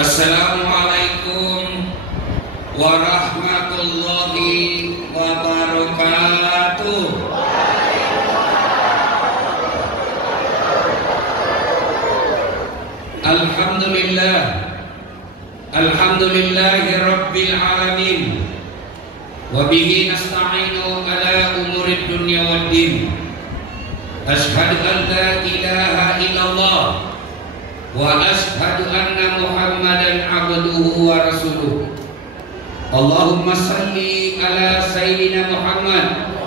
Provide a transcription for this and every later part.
Assalamualaikum warahmatullahi wabarakatuh. Alhamdulillahi rabbil alamin. Wa bihi nasta'inu ala umurid dunya waddin. Ashhadu an la ilaha illallah wa ashhadu anna Muhammadan abduhu wa rasuluh. Allahumma salli ala sayyidina Muhammad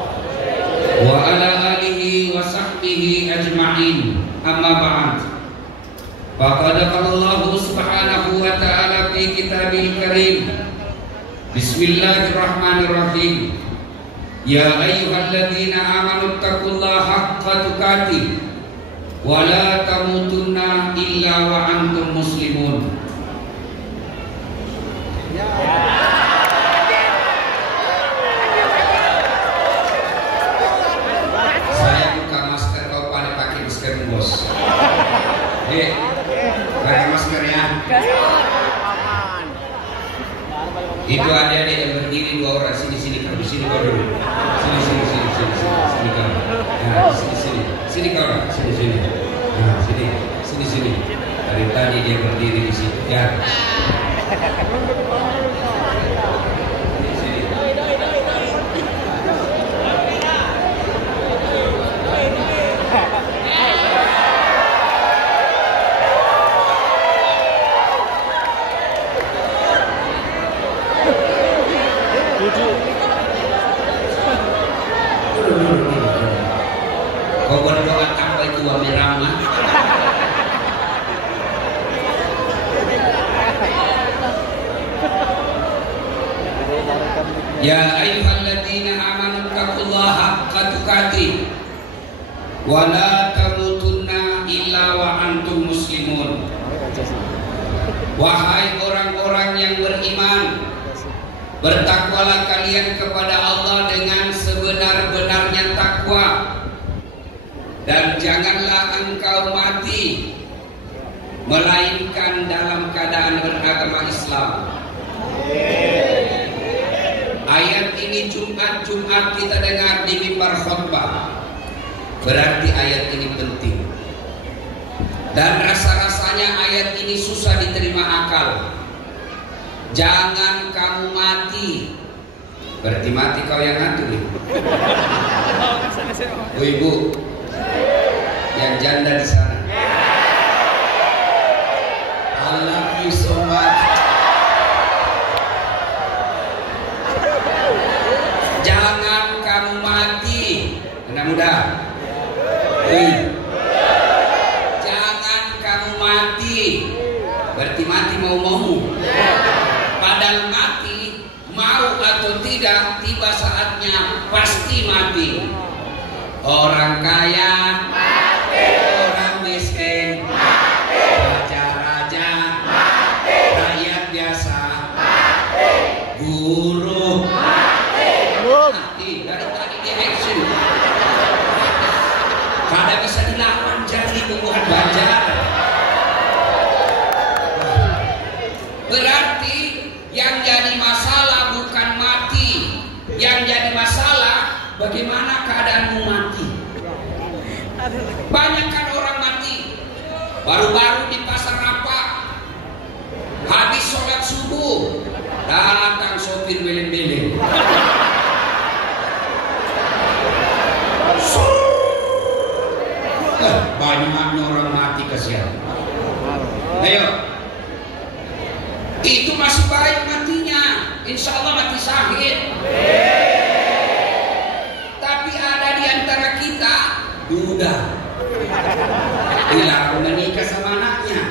wa ala alihi wa sahbihi ajma'in. Amma ba'd. Faqad qala Allah subhanahu wa ta'ala fi kitabil karim. Bismillahirrahmanirrahim. Ya ayyuhalladzina amanu taqullaha haqqa tuqatih wa la tamutunna illa wa antum muslimun. Saya buka masker, kau pada pakai masker bos. Pakai masker ya. Itu adik-adik yang berdiri dua orang, sini kau, di sini kau dulu. Sini kau. Nah, sini kau, sini. Nah, sini. Dari tadi dia berdiri di situ ya. Kau berdoa apa itu Wami Rama? Ya ayyuhalladzina amanu taqullaha haqqa tuqatih wa la tamutunna illa wa antum muslimun. Wahai orang-orang yang beriman, bertakwalah kalian kepada Allah dengan sebenar-benarnya takwa, dan janganlah engkau mati melainkan dalam keadaan beragama Islam. Ayat ini Jumat kita dengar di mimbar khutbah, berarti ayat ini penting. Dan rasa-rasanya ayat ini susah diterima akal. Jangan kamu mati, berarti mati kau yang ngatur. Oh ibu yang janda di sana, I love you so much. Jangan kamu mati, anak muda. Jangan kamu mati, berarti mati mau. Padahal mati, mau atau tidak, tiba saatnya pasti mati. Orang kaya mati, orang miskin mati, raja-raja mati, rakyat biasa mati, guru mati. Dari tadi dia action. Kada bisa dilawan jadi pembuat baja. Berarti yang jadi masalah bukan mati, yang jadi masalah bagaimana keadaanmu mati. Banyak kan orang mati. Baru-baru di pasar Rapak, habis sholat subuh, datang sopir beleng-beleng. Banyak orang mati kasihan. Ayo, itu masih baik matinya, insya Allah mati syahid. Tapi ada di antara kita duda, dilarang menikah sama anaknya,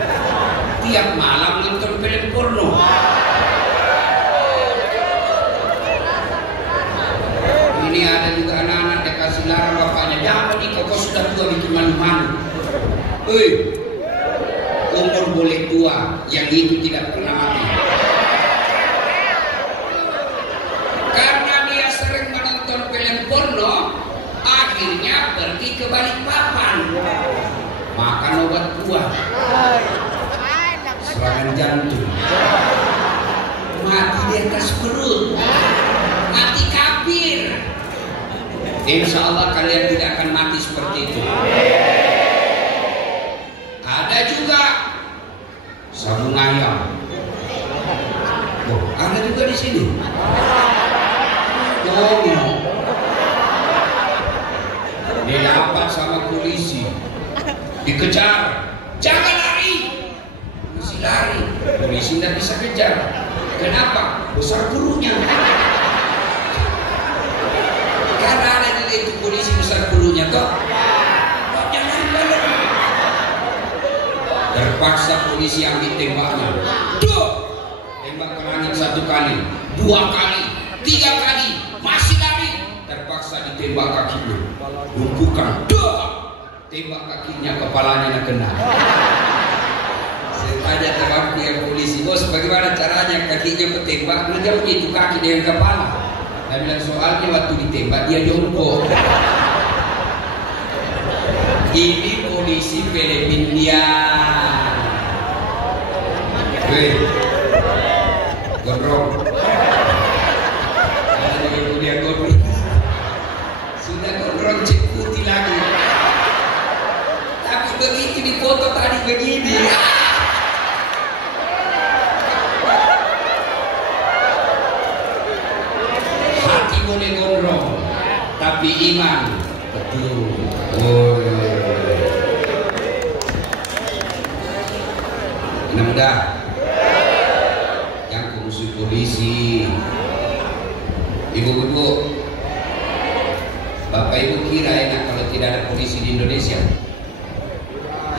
tiap malam nonton film porno. Ini ada juga anak-anak dikasih larang bapaknya, jangan menikah, kau sudah tua bikin malu-malu. Umur boleh tua, yang itu tidak pernah mati. Karena dia sering menonton film porno, akhirnya pergi ke Balikpapan makan obat kuat. serangan jantung, mati di atas perut, mati kafir. Insya Allah kalian tidak akan mati seperti itu. Ada juga sabung ayam. Oh, ada juga di sini. Didapat sama polisi, dikejar, jangan lari, masih lari, polisi tidak bisa kejar. Kenapa? Besar gurunya. Karena ada juga itu polisi besar gurunya toh. Terpaksa polisi ambil tembaknya. Duh! Tembak ke langit 1 kali, 2 kali, 3 kali, masih lari. Terpaksa ditembak kakinya. Lumpuhkan. Duh! Tembak kakinya, kepalanya kena. Saya tanya temanku yang polisi, bos bagaimana caranya kakinya ketembak? Karena dia begitu kaki dengan kepala. Saya bilang soalnya waktu ditembak dia jongkok. Ini polisi Filipina. Weh, gondrong. Dia gondrong. Sudah gondrong cek putih lagi. Tapi begitu di foto tadi begini. Hati boleh gondrong, tapi iman betul. Oh. Anak muda yang musuh polisi, ibu-ibu, bapak ibu kira enak kalau tidak ada polisi di Indonesia?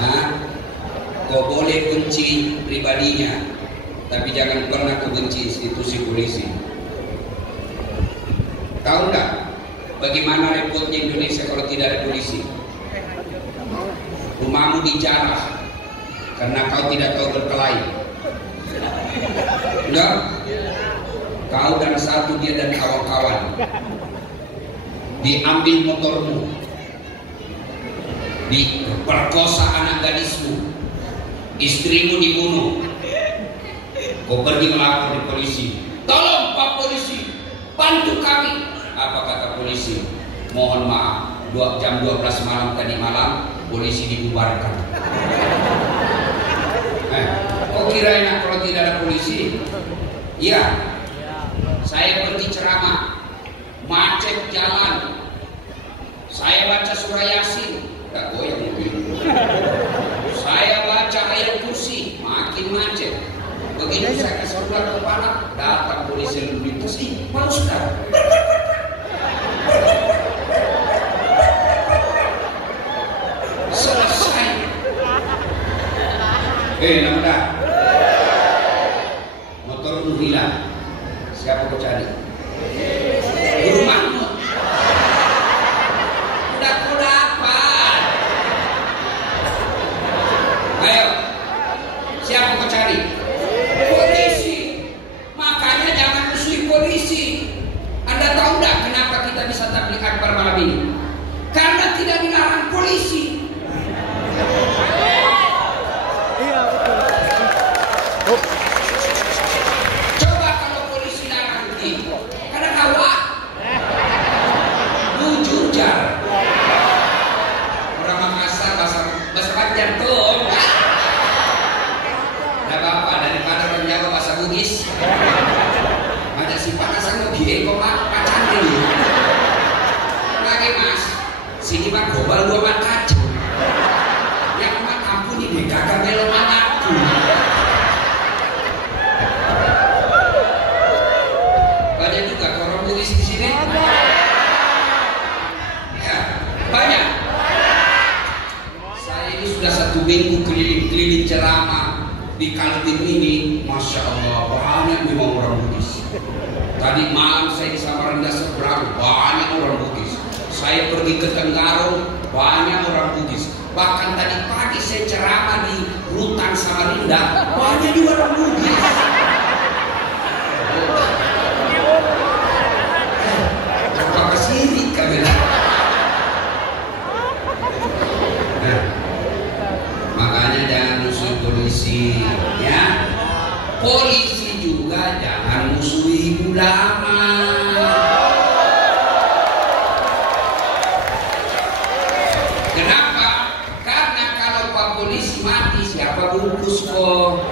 Nah, kau boleh benci pribadinya, tapi jangan pernah kau benci institusi polisi. Tahu nggak bagaimana repotnya Indonesia kalau tidak ada polisi? Rumahmu dijarah karena kau tidak tahu berkelahi. Enggak? Kau dan satu dia dan kawan-kawan diambil motormu, diperkosa anak gadismu, istrimu dibunuh. Kau pergi melapor di polisi. Tolong Pak Polisi, bantu kami. Apa kata polisi? Mohon maaf, jam 12 malam tadi malam polisi dibubarkan. Kau kira enak kalau tidak ada polisi? Iya. Saya pergi ceramah, macet jalan. Saya baca surah Yasin, tak goyang mobil. Saya baca ayat kursi, makin macet. Begitu saya kasih surat kepala, datang polisi lalu lintas. Pak Ustaz, selesai. Namanya motormu hilang. Siapa kau cari? Di rumahmu. Udah kau dapat. Ayo, siapa kau cari? Polisi. Makanya jangan musuhi polisi. Anda tahu nggak kenapa kita bisa tabligh akbar malam ini? Karena tidak dilarang polisi. Coba kalau polisi larang kita, karena kawat jujur jar. Orang Makassar bahasa Banjar tuh. Tidak apa-apa, daripada orang Jawa bahasa Bugis. Ada si panasan lagi, kok pacan dulu. Lagi mas, sini mah gobal 2 mata. Yang mah kampung ini gagal melo anakku. Banyak juga orang Bugis di sini. Ya, banyak. Saya ini sudah 1 minggu keliling-keliling ceramah di Kaltim ini, masya Allah banyak memang orang Bugis. Tadi malam saya di Samarinda seberang banyak orang Bugis. Saya pergi ke Tenggarong banyak orang Bugis. Bahkan tadi pagi saya ceramah di Rutan Samarinda banyak juga orang Bugis. Apa sini kamera? Nah, makanya jangan musuh polisi, ya. Polisi juga jangan musuhi ulama. Kenapa? Karena kalau Pak Polisi mati, siapa bungkus kok?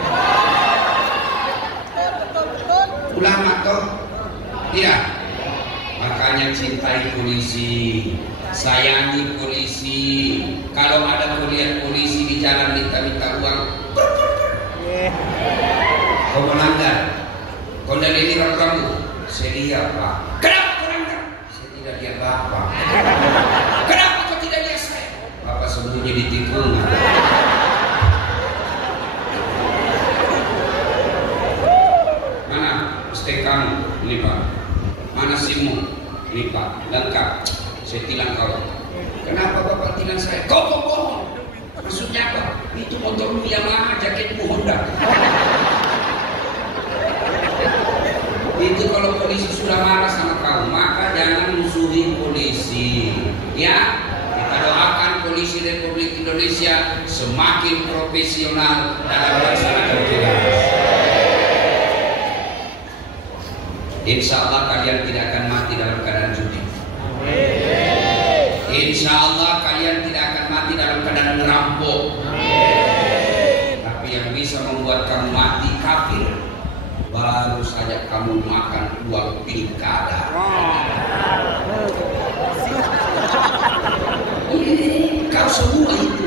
Ulama toh? Iya. Makanya cintai polisi, sayangi polisi. Kalau ada melihat polisi di jalan minta uang, kau melanggar, kau tidak lihat kamu, saya lihat Pak. Kenapa kau melanggar? Saya tidak lihat Bapak. Kenapa kau tidak lihat saya? Bapak sembunyi di tikungan. Mana stay kamu? Ini Pak. Mana SIM-mu? Ini Pak, lengkap. Saya tilang kau. Kenapa Bapak tilang saya? Kau bohong. Maksudnya apa? Itu motormu Yamaha, jaketmu Honda. Itu kalau polisi sudah marah sama kau, maka jangan musuhi polisi. Ya, kita doakan polisi Republik Indonesia semakin profesional dalam melaksanakan tugas. Insya Allah kalian tidak akan mati dalam keadaan judi. Insya Allah kalian tidak akan mati dalam keadaan ngerampok. Tapi yang bisa membuat kamu mati kafir, baru saja kamu makan uang pilkada. Kau semua itu.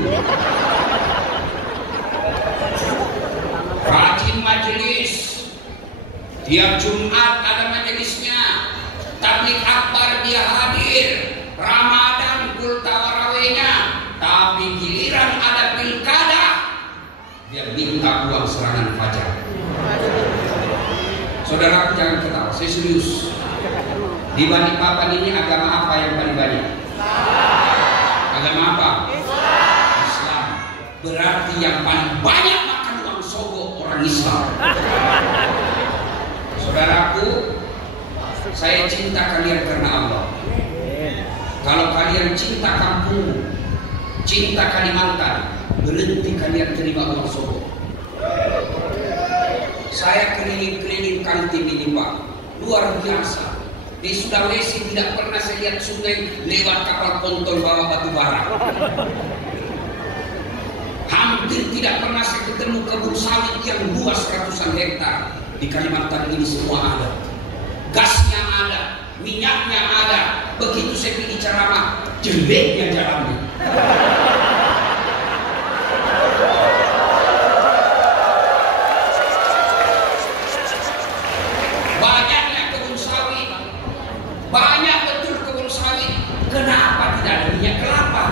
Rajin majelis. Tiap Jumat ada majelisnya. Tabligh akbar dia hadir. Ramadan kul tawarawenya. Tapi giliran ada pilkada, dia minta uang serangan fajar. Saudaraku jangan ketawa, saya serius. Di Balikpapan ini agama apa yang paling banyak? Agama apa? Islam. Berarti yang paling banyak makan uang sogo orang Islam. Saudaraku, saya cinta kalian karena Allah. Kalau kalian cinta kampung, cinta Kalimantan, berhenti kalian terima uang sogo. Saya keliling-keliling kantin ini Pak, luar biasa. Di Sulawesi tidak pernah saya lihat sungai lewat kapal ponton bawa batu bara. Hampir tidak pernah saya ketemu kebun sawit yang luas ratusan hektar. Di Kalimantan ini semua ada. Gasnya ada, minyaknya ada. Begitu saya pergi ceramah, jeleknya jalannya. Banyaknya kebun sawit, banyak betul kebun sawit. Kenapa tidak ada minyak kelapa?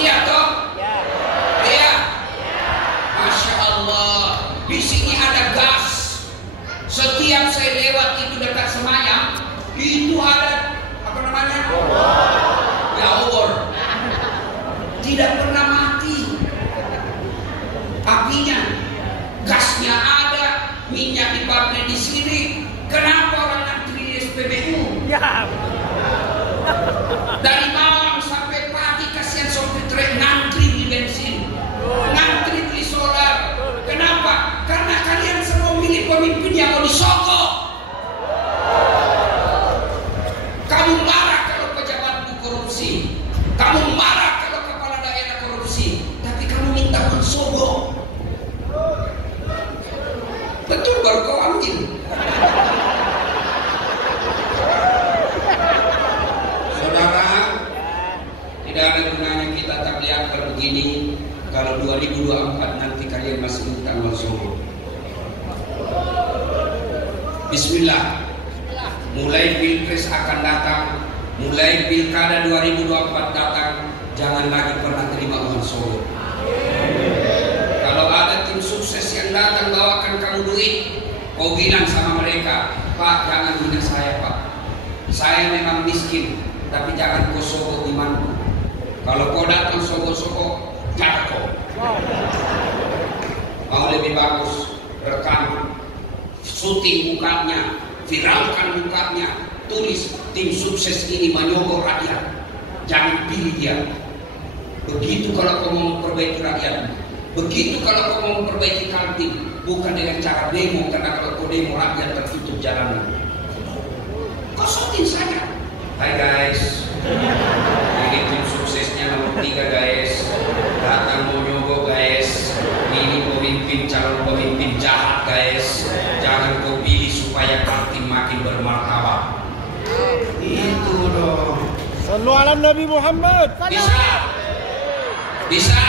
Iya toh? Iya. Masya Allah. Di sini ada gas. Setiap saya lewat itu dekat Semayang, itu ada apa namanya? Ya obor. Tidak pernah mati. Apinya, gasnya ada, minyak di pabrik di sini. Kenapa orang ngantri di SPBU? Dari malam sampai pagi kasihan sopir truk ngantri di bensin, ngantri beli solar. Kenapa? Karena kalian semua milih pemimpin yang mau disogok. Kamu marah kalau pejabatmu korupsi, kamu marah kalau kepala daerah korupsi, tapi kamu minta mensogok. Betul baru kau ambil. Saudara, tidak ada gunanya kita tabligh akbar begini kalau 2024 nanti kalian masih minta mensogok. Bismillah. Mulai Pilpres akan datang, mulai Pilkada 2024 datang, jangan lagi pernah terima uang sogok. Kalau ada tim sukses yang datang bawakan kamu duit, kau bilang sama mereka, Pak jangan hina saya Pak. Saya memang miskin, tapi jangan kau sogok imanku. Kalau kau datang sogok-sogok, jatuh kau. Mau lebih bagus, rekam, syuting mukanya, viralkan mukanya, tulis tim sukses ini menyogok rakyat. Jangan pilih dia. Begitu kalau kau mau memperbaiki rakyat, Begitu kalau kau mau memperbaiki Kaltim, bukan dengan cara demo, karena kalau kau demo rakyat tertutup jalanan. Kau syuting saja. Hai guys, ini tim suksesnya nomor 3 guys, datang mau nyogok guys, ini pemimpin calon pemimpin jahat guys, jangan kau pilih supaya Kaltim makin bermartabat. Itu dong. Sallu ala Nabi Muhammad. Bisa, bisa,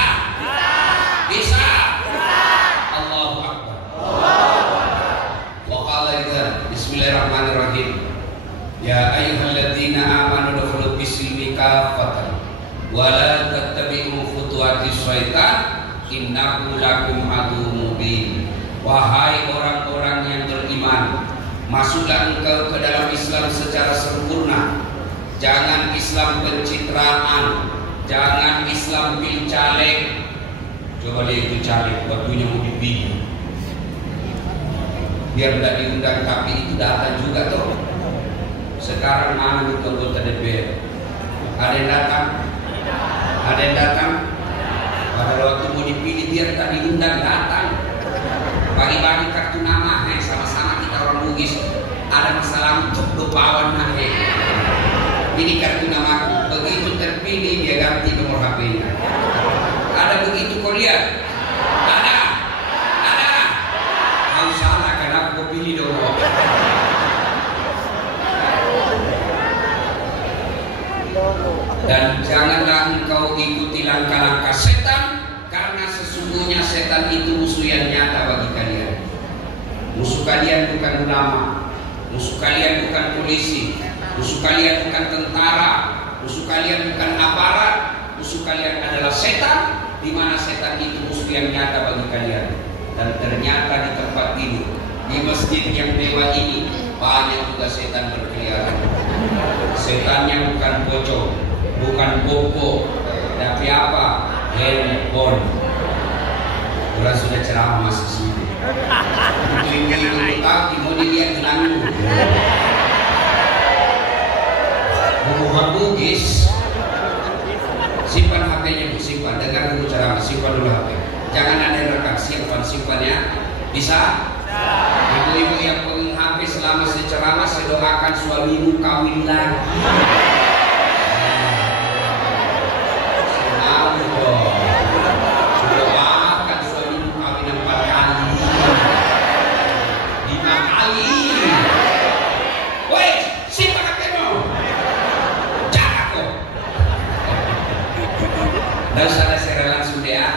bisa. Allahu Akbar. Wa qala idza bismillahirrahmanirrahim. Ya ayyuhalladzina amanu dukhulu fis-silmi kaffatan wa la tattabi'u khutuwatis syaitan innahu lakum aduwwun mubin. Wahai orang-orang yang beriman, masuklah engkau ke dalam Islam secara sempurna. Jangan Islam pencitraan, jangan Islam pilih caleg. Coba lihat itu caleg waktunya mau dipilih, biar tidak diundang tapi itu datang juga toh. Sekarang mana itu anggota DPR? Ada yang datang? Ada yang datang? Pada waktu mau dipilih biar tak diundang datang. Bagi-bagi kartu nama, sama-sama kita orang Bugis. Ada masalah untuk dopawan ini kartu nama. Begitu terpilih dia ganti nomor HP-nya. Ada begitu kau lihat? Ada. Kau salah kenapa kau pilih dong? Dan janganlah engkau ikuti langkah-langkah setan, karena sesungguhnya setan itu musuh yang nyata bagi kalian. Musuh kalian bukan ulama, musuh kalian bukan polisi, musuh kalian bukan tentara, musuh kalian bukan aparat, musuh kalian adalah setan, di mana setan itu musuh yang nyata bagi kalian. Dan ternyata di tempat ini, di masjid yang mewah ini, banyak juga setan berkeliaran. Setannya bukan pocong, bukan popo, tapi apa? Handphone. Orang sudah ceramah masih sini. Ini tapi mau dilihat gelanggu. Bukan Bugis. Simpan HP-nya, simpan. Dengar dulu ceramah, simpan dulu HP. Jangan ada yang rekam, simpannya. Bisa? Ibu-ibu yang pegang HP selama saya ceramah, saya doakan suamimu kawin lagi. Selalu dong. Doakan suamimu kawin 4 kali, 5 kali. Woi, simpan HP-mu. Jangan kok. Dan saya langsung deh ya.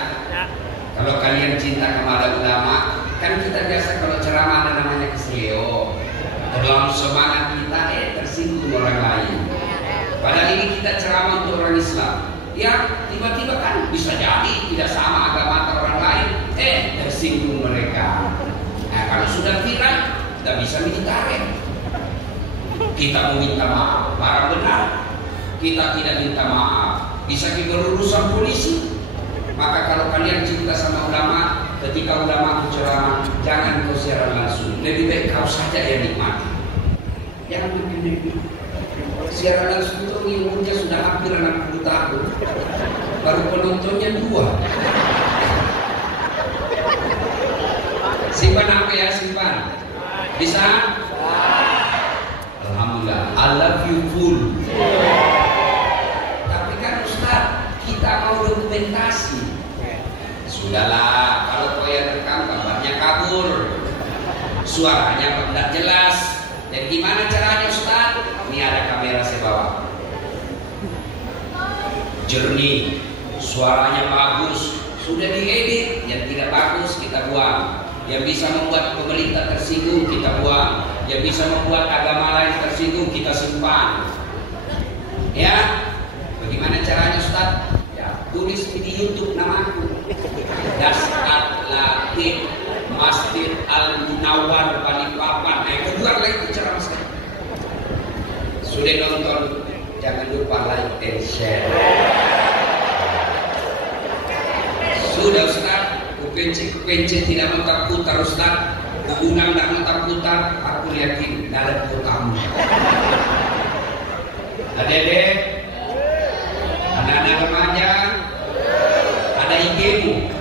Kalau kalian cinta kepada ulama, kan kita biasa kalau ceramah ada namanya keselio, terlalu semangat kita tersinggung orang lain. Padahal ini kita ceramah untuk orang Islam. Ya tiba-tiba kan bisa jadi tidak sama agama antara orang lain, tersinggung mereka. Nah kalau sudah viral, tidak bisa ditarik. Kita mau minta maaf, barang benar. Kita tidak minta maaf, bisa berurusan polisi. Maka kalau kalian cinta sama ulama, ketika ulama berceramah, jangan kau siaran langsung. Lebih baik kau saja yang nikmati. Jangan bikin siaran langsung itu umurnya sudah hampir 60 tahun, baru penontonnya 2. Simpan apa ya, simpan. Bisa? Alhamdulillah. I love you full. Tapi kan Ustaz, kita mau dokumentasi. Sudahlah, kalau kau yang rekam gambarnya kabur, suaranya tidak jelas. Dan gimana caranya Ustaz? Ini ada kamera saya bawa. Jernih, suaranya bagus, sudah diedit. Yang tidak bagus kita buang. Yang bisa membuat pemerintah tersinggung kita buang. Yang bisa membuat agama lain tersinggung kita simpan. Ya, bagaimana caranya Ustaz? Tulis di YouTube namaku, Dasar Latif Masjid Al-Munawwar Balikpapan. Nah, kedua lagi ceramah saya. Sudah nonton, jangan lupa like dan share. Sudah Ustaz, kupencet tidak mau putar Ustaz, undang tidak mau putar, aku yakin dalam kamu. Adik-adik, anak-anak remaja, ada IG-mu?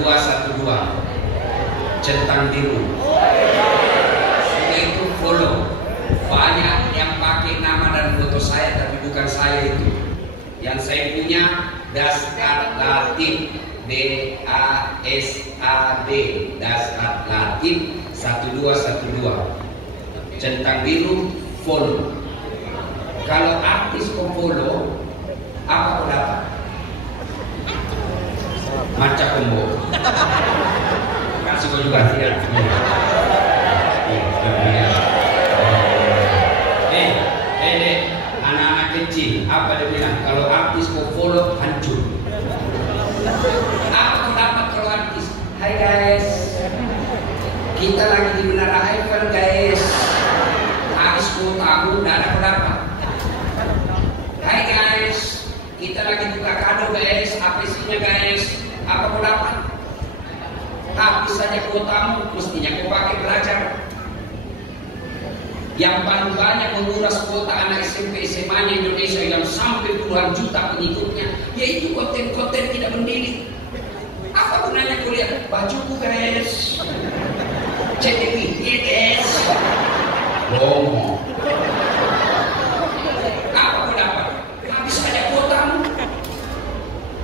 1212 centang biru. Sudah itu follow. Banyak yang pakai nama dan foto saya tapi bukan saya itu. Yang saya punya Dasar Latin DASAD, Dasar Latin 1212 centang biru follow. Kalau artis kau follow, apa kau dapat? Maca combo. Kasih kau juga lihat. Anak-anak kecil, apa dia bilang? Kalau artis kau follow, hancur. Apa kau dapat kalau artis? Hai guys, kita lagi di Menara Eiffel guys. Habis kau tahu, tidak ada kau dapat. Hai guys, kita lagi buka kado guys. Apa isinya guys? Apa kau dapat? Habis saja kuotamu, mestinya kau pakai belajar. Yang paling banyak menguras kuota anak SMP SMA-nya Indonesia yang sampai puluhan juta pengikutnya, yaitu konten-konten tidak mendidik. Apa gunanya kuliah? Bajuku guys, CTV guys, bohong. Apa kau dapat? Habis saja kuotamu.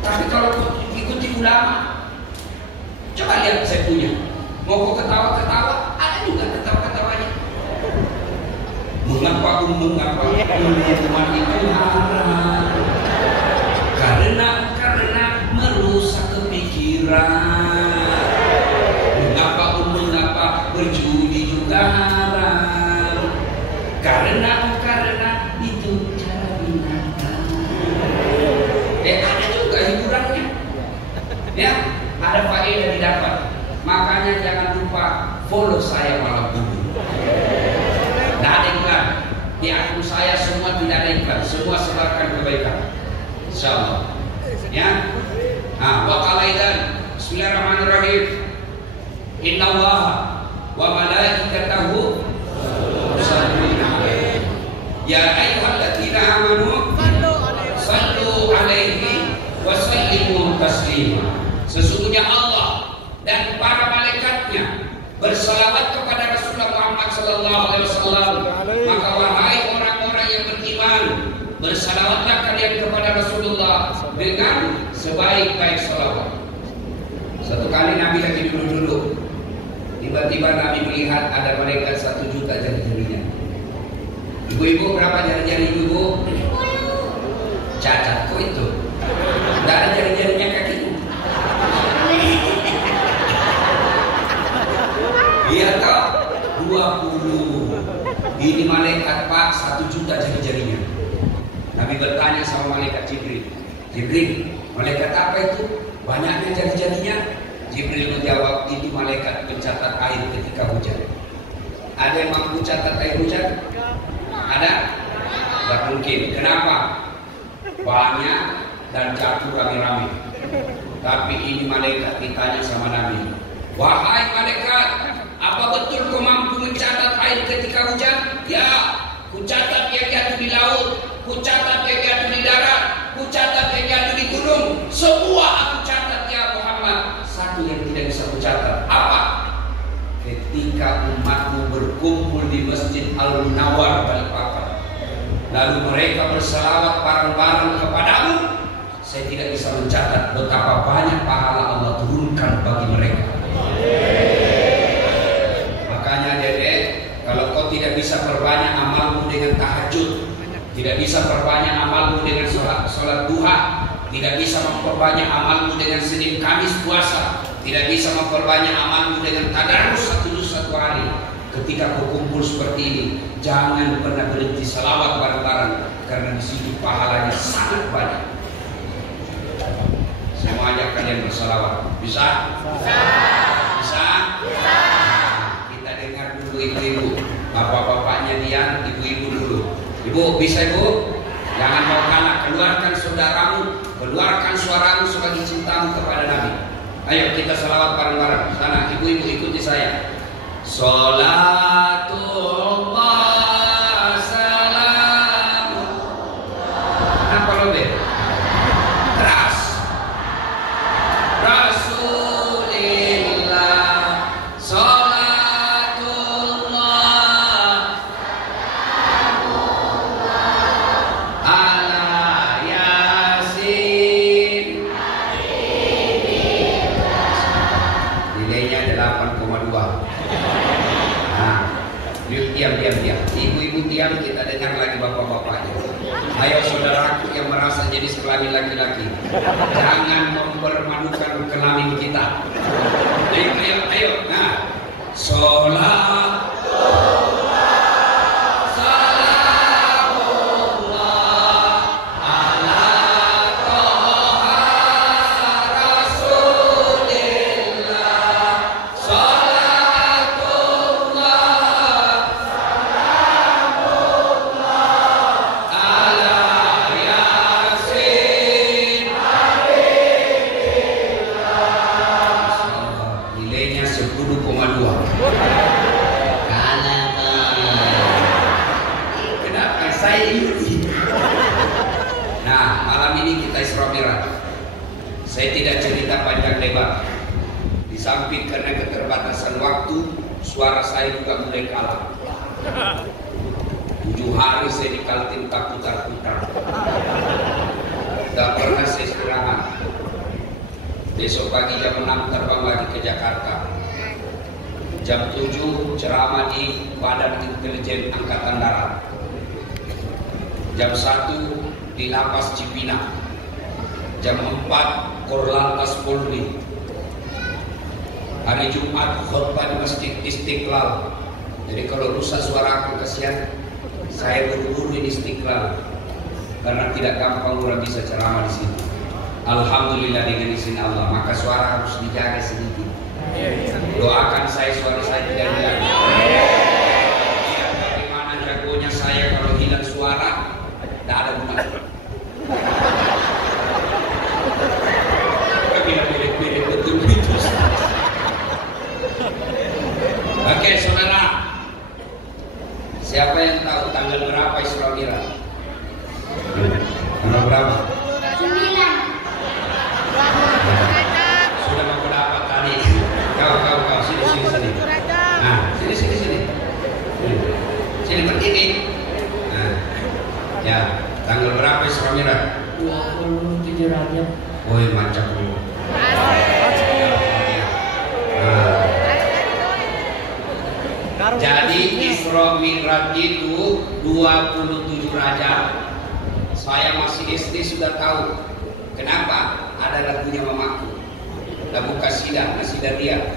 Tapi kalau kau ikuti ulama, coba lihat saya punya. Mau kau ketawa-ketawa, ada juga ketawa-ketawanya. Mengapa umat itu haram? Karena merusak kepikiran. Mengapa berjudi juga haram? Karena itu cara binatang. Ada juga hiburannya. Ya, ada faedah didapat. Makanya jangan lupa follow saya malam ini. Tidak ada iklan di akun saya, semua tidak ada iklan, semua sebarkan kebaikan, insyaallah. Ya, wa qalaidan. Bismillahirrahmanirrahim. Innallaha wa malaikatahu yusalluna 'alaihi ya ayyuhalladzina amanu sallu 'alaihi wa sallimu taslima. Sesungguhnya Allah dan para malaikatnya bersalawat kepada Rasulullah Muhammad sallallahu alaihi wasallam. Maka wahai orang-orang yang beriman, bersalawatlah kalian kepada Rasulullah dengan sebaik-baik salawat. Satu kali Nabi lagi duduk-duduk, tiba-tiba Nabi melihat ada malaikat 1 juta jari-jarinya. Ibu-ibu, berapa jari-jari ibu? Cacat kok itu? Tidak ada jari-jarinya kakimu. Iya toh, 20. Ini malaikat Pak 1 juta jari-jarinya. Nabi bertanya sama malaikat Jibril, Jibril, malaikat apa itu? Banyaknya jari-jarinya. Jibril menjawab, ini malaikat pencatat air ketika hujan. Ada yang mampu catat air hujan? Ada? Tidak mungkin. Kenapa? Banyak dan jatuh rame-rame. Tapi ini malaikat ditanya sama Nabi, wahai malaikat, apa betul kau mampu mencatat air ketika hujan? Ya, ku catat yang jatuh di laut, ku catat yang jatuh di darat, ku catat yang jatuh di gunung. Semua aku catat ya Muhammad. Satu yang tidak bisa ku catat. Apa? Ketika umatmu berkumpul di Masjid Al-Munawwar Balikpapan, lalu mereka berselawat bareng-bareng kepadamu, saya tidak bisa mencatat betapa banyak pahala Allah turunkan bagi mereka. Makanya dedek, kalau kau tidak bisa perbanyak amalmu dengan tahajud, tidak bisa perbanyak amalmu dengan sholat duha, tidak bisa memperbanyak amalmu dengan Senin Kamis puasa, tidak bisa memperbanyak amalmu dengan tadarus 1 juz 1 hari. Ketika kau kumpul seperti ini, jangan pernah berhenti selawat bareng-bareng, karena di situ pahalanya sangat banyak. Semuanya kalian berselawat. Bisa? Bisa? Bisa? Bisa. Kita dengar dulu ibu-ibu, bapak-bapaknya Dian, ibu-ibu dulu. Ibu, bisa ibu? Jangan mau kalah, keluarkan saudaramu, keluarkan suaramu sebagai cintamu kepada Nabi. Ayo kita selawat bareng-bareng. Sana ibu-ibu ikuti saya. Salatullah salamu. Apa lo deh? Keras. Rasul Diam. Ibu-ibu diam, kita dengar lagi bapak-bapaknya. Ayo saudaraku yang merasa jenis kelamin laki-laki, jangan mempermalukan kelamin kita. Ayo. Nah, sholat. Saya tidak cerita panjang lebar. Di samping karena keterbatasan waktu, suara saya juga mulai kalah. 7 hari saya di Kaltim tak putar-putar. Tak pernah saya istirahat. Besok pagi jam 6 terbang lagi ke Jakarta. Jam 7 ceramah di Badan Intelijen Angkatan Darat. Jam 1 di Lapas Cipinang. Jam 4 Korlantas Polri. Hari Jumat khutbah di Masjid Istiqlal. Jadi kalau rusak suara aku kasihan, saya buru-buru di Istiqlal karena tidak gampang orang bisa ceramah di sini. Alhamdulillah dengan izin Allah, maka suara harus dijaga sedikit. Doakan saya suara saya tidak hilang. Dari mana jagonya saya kalau hilang suara, tidak ada gunanya. Oke, saudara. Siapa yang tahu tanggal berapa Isra Mi'raj? Tanggal berapa? 9. Sudah mau dapat tadi. Kau sini. Nah, sini. Sini berdiri. Nah, ya, tanggal berapa Isra Mi'raj? 27 Rajab. Woi, macam lu. Jadi Isra Mi'raj itu 27 Rajab. Saya masih SD sudah tahu. Kenapa? Ada lagunya mamaku. Lagu kasidah dia.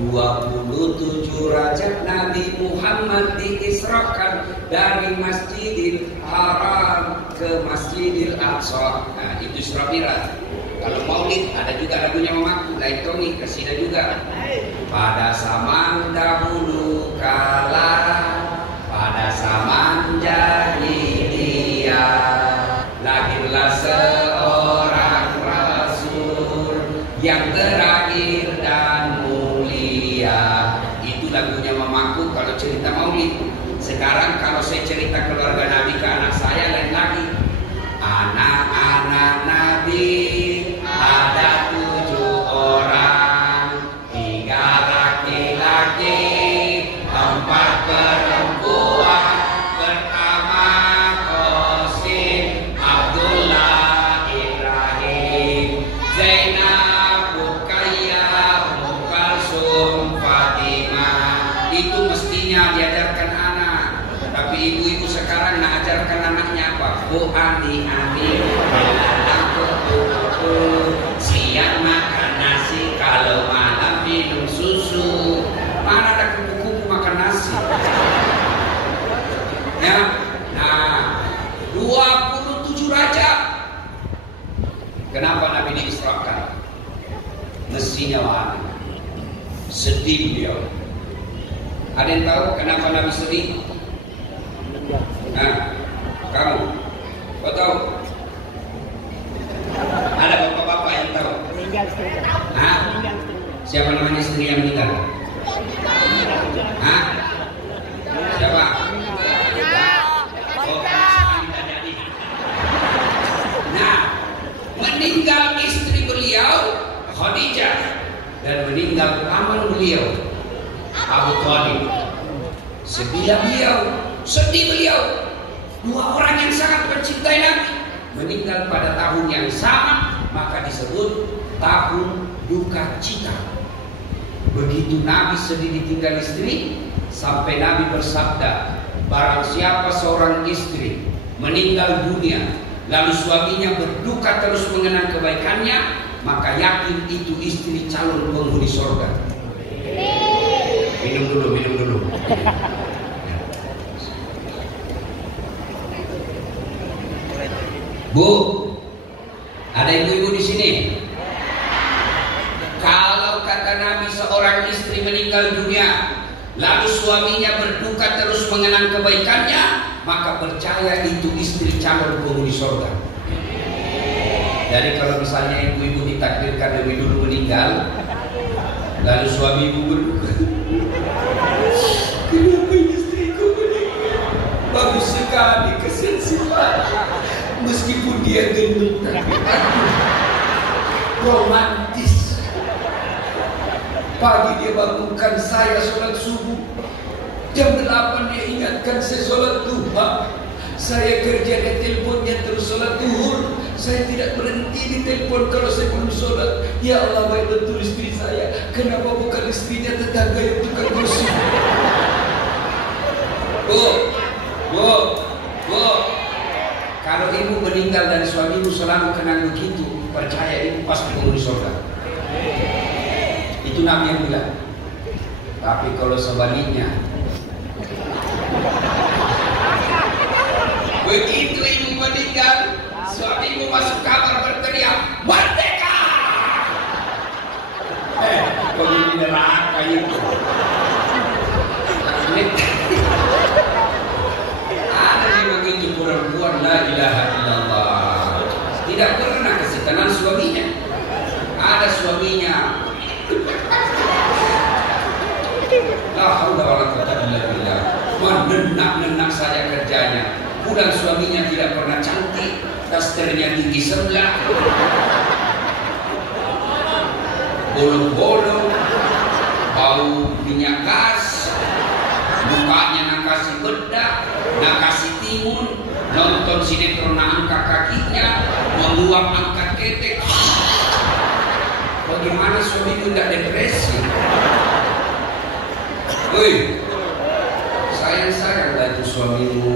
27 Rajab Nabi Muhammad diisrakan dari Masjidil Haram ke Masjidil Aqsa. Nah, itu Isra Mi'raj. Kalau Maulid ada juga lagunya mamaku, Laitoni kasidah juga. Pada zaman dahulu kala, pada zaman jahiliyah, lahirlah seorang Rasul yang terakhir dan mulia. Itu lagunya mamaku kalau cerita Maulid. Sekarang kalau saya cerita keluarga Nabi ke anak saya lain lagi. Anak-anak Nabi ada 7 orang, 3 laki-laki, 4 perempuan. Pertama Qasim, Abdullah, Ibrahim, Zainab, Ruqayyah, Ummu Kalsum, Fatimah. Itu mestinya diajarkan anak. Tapi ibu-ibu sekarang nak ajarkan anaknya apa? Bu Ani, siang makan nasi, kalau malam minum susu. Mana ada kupu-kupu makan nasi? Ya, nah 27 Rajab. Kenapa Nabi diisrakan? Mestinya wahana. Sedih beliau. Ada yang tahu kenapa Nabi sedih? Nah, kamu? Kau tahu? Ada bapak-bapak yang tahu? Hah? Siapa namanya istri yang meninggal? Hah? Siapa? Oh, nah, meninggal istri beliau Khadijah dan meninggal paman beliau Abu Thalib. Sedih beliau. 2 orang yang sangat mencintai Nabi meninggal pada tahun yang sama, maka disebut tahun duka cita. Begitu Nabi sedih ditinggal istri, Sampai Nabi bersabda, barang siapa seorang istri meninggal dunia lalu suaminya berduka terus mengenang kebaikannya, maka yakin itu istri calon penghuni surga. Minum dulu. Bu, ada ibu-ibu di sini. Kalau kata Nabi seorang istri meninggal dunia lalu suaminya berduka terus mengenang kebaikannya, maka percaya itu istri calon penghuni surga. Jadi kalau misalnya ibu-ibu ditakdirkan lebih dulu meninggal, lalu suami ibu berduka, kenapa istriku meninggal? Bagus sekali kesensitifan, meskipun dia gendut, romantis. Pagi dia bangunkan saya sholat subuh, jam 8 dia ingatkan saya sholat duha. Saya kerja di teleponnya terus sholat duhur. Saya tidak berhenti di telepon kalau saya belum sholat. Ya Allah, baik betul istri saya. Kenapa bukan istrinya tetangga yang tukang gosip? Bu, kalau ibu meninggal dan suamimu selalu kenang begitu, percaya ibu pasti penghuni surga. Itu Nabi yang bilang. Tapi kalau sebaliknya, begitu ibu meninggal, suamimu masuk kamar berteriak, merdeka! Penghuni neraka itu. Ada yang begitu perempuan, la ilaha illallah, tidak pernah kasih tenang suaminya. Ada suaminya, la haula wala quwwata illa billah, menenak saja kerjanya. Pulang suaminya tidak pernah cantik, dasternya tinggi sebelah, bolong-bolong, bau minyak gas, mukanya nak kasih bedak, nak kasih timun, nonton sinetron angkat kakinya, menguap angkat ketek. Bagaimana suamiku tidak depresi? Woi, sayang-sayanglah itu suamimu.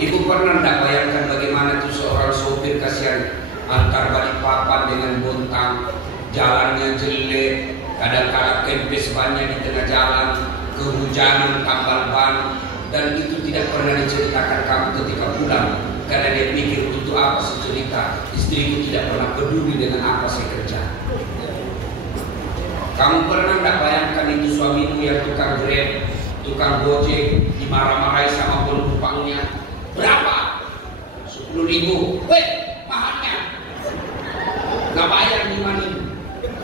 Ibu pernah tidak bayangkan bagaimana itu seorang sopir kasihan antar Balikpapan dengan Bontang, jalannya jelek, kadang-kadang kempes bannya di tengah jalan, kehujanan, tambal ban, dan itu tidak pernah diceritakan kamu ketika pulang, karena dia pikir untuk apa sih cerita, istriku tidak pernah peduli dengan apa saya kerja. Kamu pernah tidak bayangkan itu suamimu yang tukang Grab, tukang Gojek, dimarah-marahi sama penumpangnya? Berapa? 10.000. Weh, mahalnya. Gak bayar 5.000.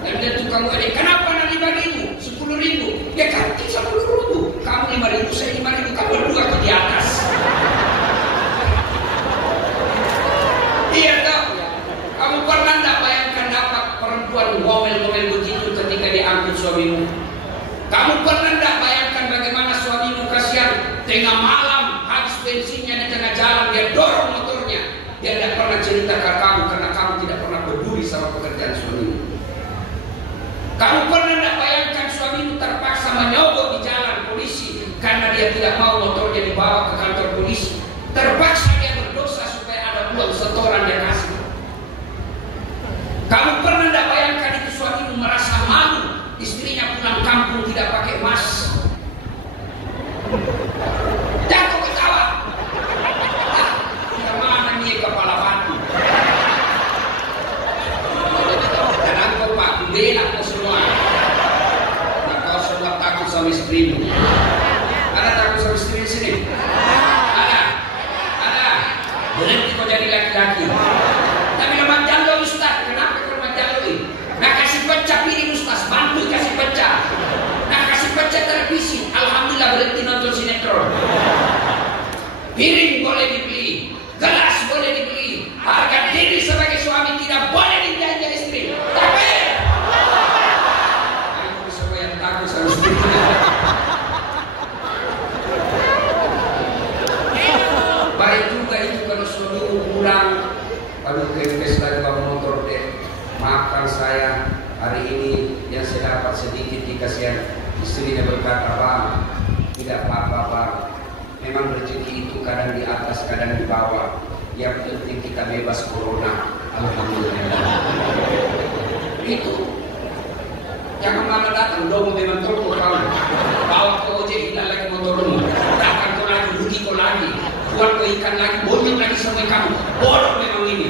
Dan dia tukang Gojek, kenapa nak 5.000? 10.000. Dia ganti 10.000. Kamu 5.000, saya 5.000. Kamu berdua ke di atas. Iya tahu. Kamu pernah tidak bayangkan dapat perempuan ngomel-ngomel begitu ketika diangkut suamimu? Kamu pernah tidak bayangkan bagaimana suamimu kasihan tengah malam habis bensinnya di tengah jalan, dia dorong motornya, dia tidak pernah cerita ke kamu karena kamu tidak pernah peduli sama pekerjaan suamimu. Kamu pernah tidak bayangkan suamimu terpaksa menyogok di jalan polisi karena dia tidak mau motornya dibawa ke kantor polisi, terpaksa dia berdosa supaya ada uang setoran dia kasih. Kamu pernah tidak bayangkan itu suamimu merasa malu istrinya pulang kampung tidak pakai emas? Jatuh ketawa. Yang mana nih kepala batu? Dan aku Pak, bela kau semua. Nah, kau semua takut sama istrimu. Ada takut sama istri di sini? Ada. Berhenti kau jadi laki-laki. Tapi lemak jalo Ustaz, kenapa kau lemak jalo ini? Nah kasih pecah piring Ustaz, bantu kasih pecah. Nah kasih pecah televisi, alhamdulillah berhenti nonton sinetron. Piring boleh dibeli, gelas boleh dibeli, harga diri sebagai suami tidak boleh dijajah istri. Tapi aku semua yang takut sama istri. Baik juga itu kalau suamimu pulang, aduh kempes lagi bawa motor deh, maafkan saya hari ini yang saya dapat sedikit dikasih Istrinya berkata, "Bang, tidak apa-apa Bang. Memang rezeki itu kadang di atas, kadang di bawah. Yang penting kita bebas corona. Alhamdulillah." Itu. Jangan malah datang, dong memang tolong kau. Bawa ke ojek, hilang lagi motormu. Datang kau lagi, rugi kau lagi. Buat kau ikan lagi, bonyok lagi sampai kamu. Bodoh memang ini.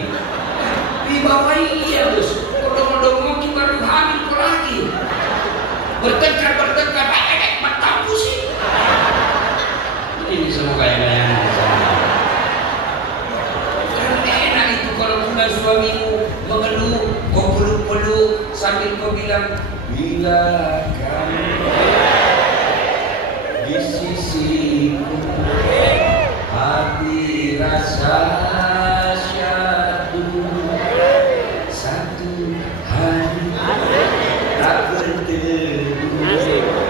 Dibawain iya bos. Kodong-kodong mau baru hamil kau lagi. Bertengkar, mata pusing. Ini semua kayak-kayak. Karena enak itu kalau pulang suamimu mengeluh, kau peluk-peluk sambil kau bilang, "Bila kamu di sisiku, hati rasa syahdu, satu hari tak bertemu."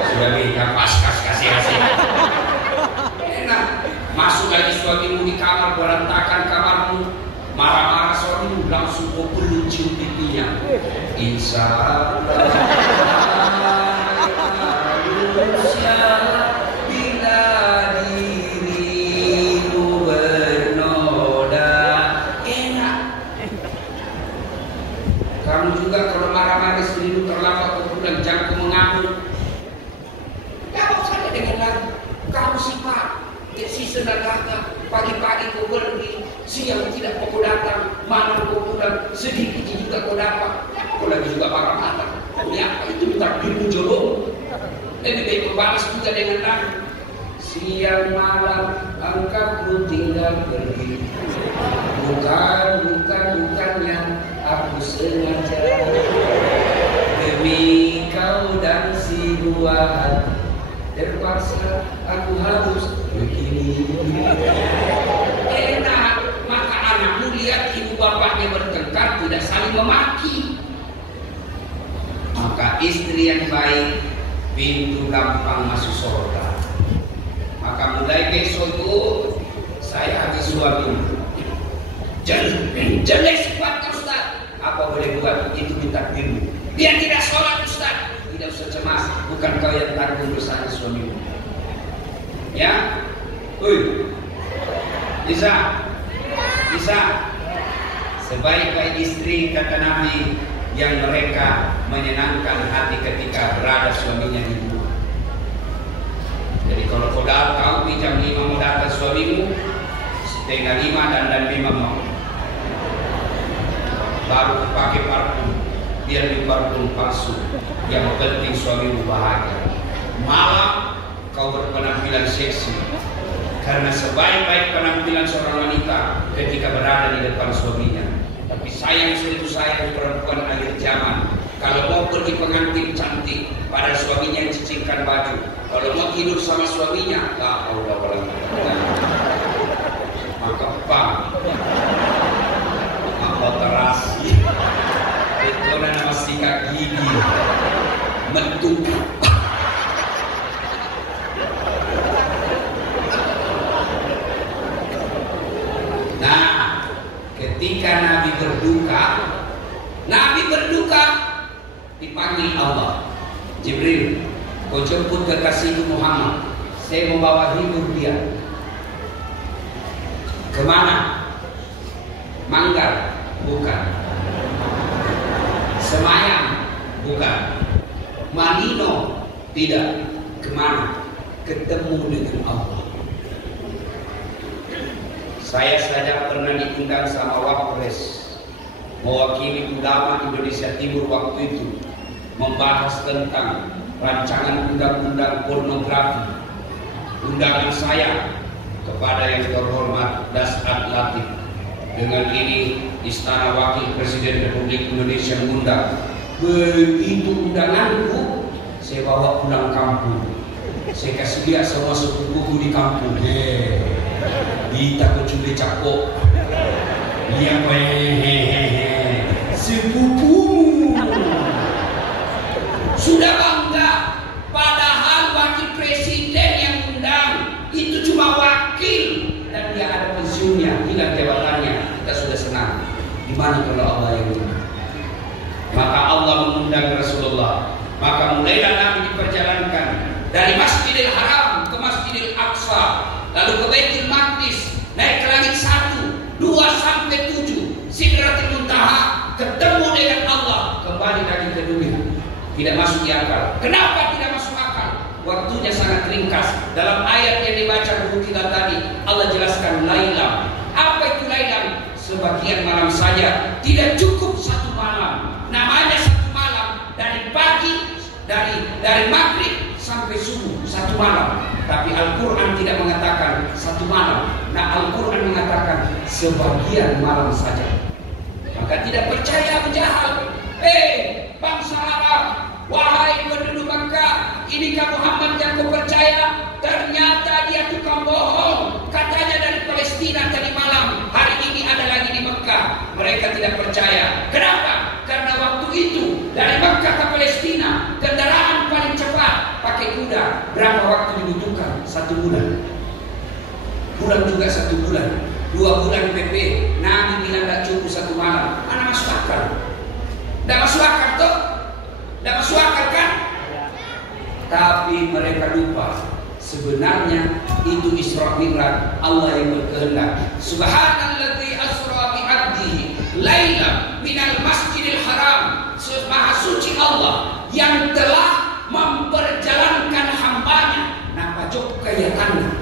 Sudah minta pas kasih. Enak. Masuk lagi suamimu di kamar, berantakan kamarmu, marah-marah suamimu, langsung kau peluk cium pipinya. Insya Allah manusia bila dirimu bernoda. Enak. Kamu juga kalau marah-marah sendiri terlambat kau pulang, jangan kau mengamuk. Jawab saja dengan lagu. Kamu sifat si senagata, pagi-pagi kau pergi, siang tidak mau kau datang, malam kau pulang, sedikit juga kau dapat. Kau lagi juga marah-marah. Ini apa itu takdirmu jodoh? Lebih baik kau balas juga dengan lagu. Siang malam engkau tinggal pergi, bukannya aku sengaja, demi kau dan si buah hati, terpaksa aku harus begini. Enak. Maka anakmu lihat ibu bapaknya bertengkar, tidak saling memaki. Maka istri yang baik, pintu gampang masuk surga. Maka mulai besok itu saya habis suami. Jelek sifatnya Ustaz. Apa boleh buat, itu ditakdirmu. Dia tidak sholat Ustaz. Tidak usah cemas, bukan kau yang tanggung dosanya suamimu. Ya, bisa. Sebaik-baik istri kata Nabi yang mereka menyenangkan hati ketika berada suaminya di rumah. Jadi kalau kau tahu di jam 5 mau datang suamimu, setengah 5 dan 5 mau. Baru pakai parfum, biar di parfum palsu. Yang penting suamimu bahagia. Malam kau berpenampilan seksi. Karena sebaik-baik penampilan seorang wanita ketika berada di depan suaminya. Tapi sayang perempuan akhir zaman. Kalau mau pergi pengantin cantik, pada suaminya yang cicingkan baju. Kalau mau tidur sama suaminya, la haula wala quwwata. Maka bang, apa terasi? Itu nama sikat gigi, mentuk. Ketika Nabi berduka dipanggil Allah. Jibril, kau jemput kekasihku Muhammad. Saya membawa hibur dia. Kemana? Manggar? Bukan. Semayang? Bukan. Manino? Tidak. Kemana? Ketemu dengan Allah. Saya saja pernah diundang sama Wapres mewakili ulama Indonesia Timur waktu itu membahas tentang rancangan undang-undang pornografi. Undangan saya kepada yang terhormat Dasat Latif. Dengan ini Istana Wakil Presiden Republik Indonesia mengundang. Begitu undanganku, saya bawa pulang kampung. Saya kasih lihat semua sepupuku di kampung. Kita keculi cakok. Dia hehehe. Sepupumu sudah bangga. Padahal wakil presiden yang undang itu cuma wakil dan dia ada pensiunnya, hilang jabatannya. Kita sudah senang. Gimana kalau Allah yang undang? Maka Allah mengundang Rasulullah. Maka mulailah Nabi diperjalankan masuk di akal. Kenapa tidak masuk akal? Waktunya sangat ringkas. Dalam ayat yang dibaca buku kita tadi, Allah jelaskan lailam. Apa itu lailam? Sebagian malam saja, tidak cukup satu malam. Namanya satu malam, dari pagi, dari maghrib sampai subuh, satu malam. Tapi Al-Quran tidak mengatakan satu malam. Nah, Al-Quran mengatakan sebagian malam saja. Maka tidak percaya Abu Jahal. Bangsa Arab, wahai penduduk Makkah, inikah Muhammad yang kau percaya? Ternyata dia tukang bohong. Katanya dari Palestina tadi malam, hari ini ada lagi di Mekah. Mereka tidak percaya. Kenapa? Karena waktu itu dari Mekah ke Palestina, kendaraan paling cepat pakai kuda. Berapa waktu dibutuhkan? 1 bulan. Pulang juga 1 bulan. 2 bulan PP. Nabi bilang tidak cukup 1 malam. Mana masuk akal? Tidak masuk akal toh? Tidak masuk akal kan? Tapi mereka lupa. Sebenarnya itu Isra Mi'raj, Allah yang berkehendak. Subhanalladzi asra bi 'abdihi lailan minal masjidil haram. Maha suci Allah yang telah memperjalankan hambanya. Napajok kayatanna.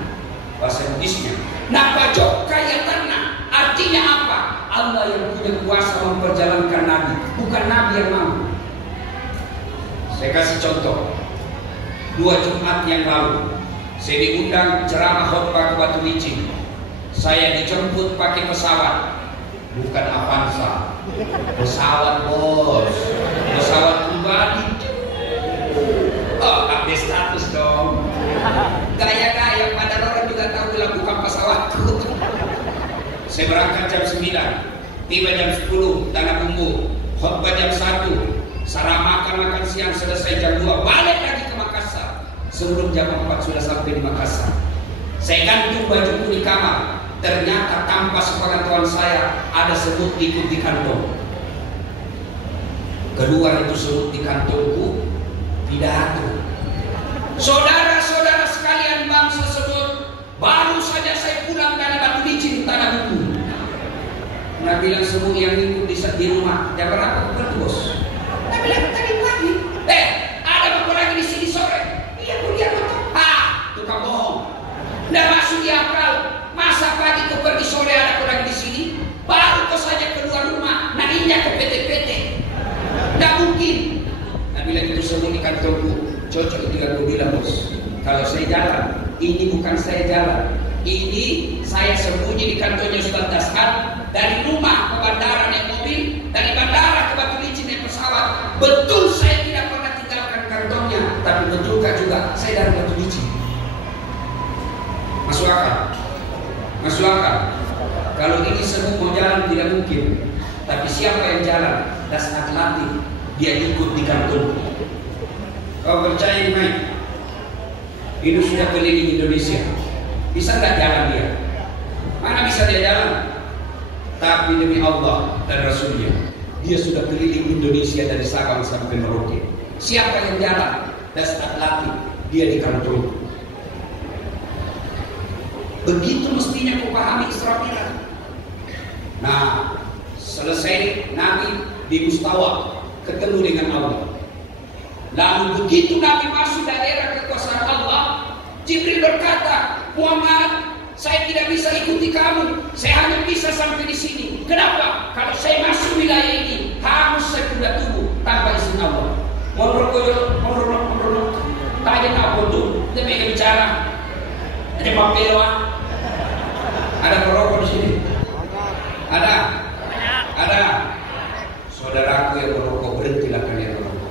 Bahasa Inggrisnya. Napajok kayatanna. Artinya apa? Allah yang punya kuasa memperjalankan Nabi, bukan Nabi yang mau. Saya kasih contoh. 2 Jumat yang lalu saya diundang ceramah khotbah ke Batu Licin. Saya dijemput pakai pesawat, bukan Avanza, pesawat bos, pesawat pribadi. Oh, update status dong. Gaya-gaya pada orang juga tahu bilang bukan pesawatku. Saya berangkat jam 9, tiba jam 10, Tanah Bumbu, khotbah jam 1, sarah makan siang selesai jam 2, balik lagi ke Makassar. Sebelum jam 4 sudah sampai di Makassar. Saya gantung bajuku di kamar. Ternyata tanpa sepengetahuan saya ada semut ikut di kantong. Keluar itu semut di kantongku, pidato. Saudara-saudara sekalian bangsa semut, baru saja saya pulang dari Batu Licin Tanah Bumbu. Nah bilang semut yang ikut di rumah, jam berapa bukan bos? Nah bilang tadi pagi. Ada beberapa lagi di sini sore. Iya kuliah betul. Tukang bohong. Nggak masuk di akal. Masa pagi kau pergi sore ada kau lagi di sini? Baru kau saja keluar rumah, narinya ke PT-PT. Nggak mungkin. Nah bilang itu semua di kantorku. Cocok tinggal kau bilang bos. Kalau saya jalan, ini bukan saya jalan. Ini saya sembunyi di kantornya Ustaz Dasar. Dari rumah ke bandara naik mobil, dari bandara ke Batu Licin naik pesawat. Betul saya tidak pernah tinggalkan kantornya, tapi betulkah juga saya dari Batu Licin? Masuk akal? Masuk akal? Kalau ini semua mau jalan tidak mungkin. Tapi siapa yang jalan? Das Atlantik, dia ikut di kantor. Kau percaya ini main? Ini sudah keliling Indonesia. Bisa nggak jalan dia? Mana bisa dia jalan? Tapi demi Allah dan Rasulnya, dia sudah keliling Indonesia dari Sabang sampai Merauke. Siapa yang jalan? Das Atlantik, dia di kantor. Begitu mestinya kau pahami Isra Mi'raj. Nah, selesai Nabi di Mustawa ketemu dengan Allah. Lalu begitu Nabi masuk daerah kekuasaan Allah, Jibril berkata, Muhammad, saya tidak bisa ikuti kamu. Saya hanya bisa sampai di sini. Kenapa? Kalau saya masuk wilayah ini, harus saya sudah tunggu tanpa izin Allah. Menurut. Tanya apa tuh? Dia pengen bicara. Ada papel. Ada perokok di sini? Ada. Saudaraku yang merokok, berhentilah kalian merokok.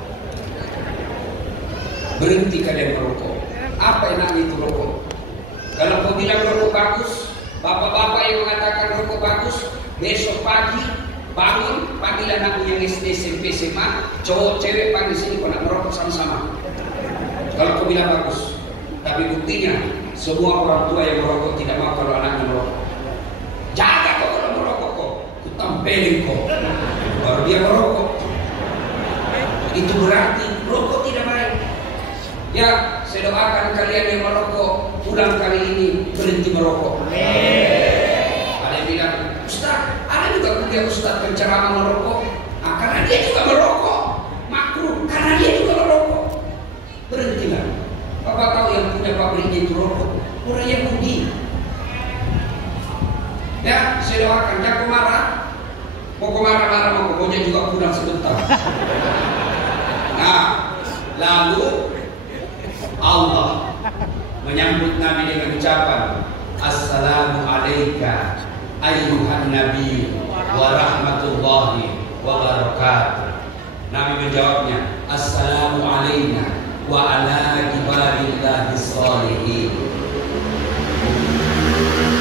Berhenti kalian merokok. Apa enaknya itu rokok? Kalau kau bilang rokok bagus, bapak-bapak yang mengatakan rokok bagus, besok pagi bangun, panggil anakmu yang SD, SMP, SMA, cowok, cewek, panggil sini, kau nak merokok sama-sama. Kalau kau bilang bagus, tapi buktinya semua orang tua yang merokok tidak mau kalau anaknya merokok. Jaga kau kalau merokok kau, ku tampelin kau. Baru dia merokok. Itu berarti rokok tidak baik. Ya, saya doakan kalian yang merokok pulang kali ini berhenti merokok. Ada yang bilang, Ustaz, ada juga kuliah Ustaz penceramah merokok. Karena dia juga merokok. Makruh, karena dia juga merokok. orang Yahudi. Ya, saya doakan, jangan marah. Mau marah-marah, mau pokoknya juga pulang sebentar. Nah, lalu Allah menyambut Nabi dengan ucapan Assalamu alayka ayyuhan nabi wa rahmatullahi wa barakatuh. Nabi menjawabnya Assalamu alayna wa ala ibadillahi sholihin.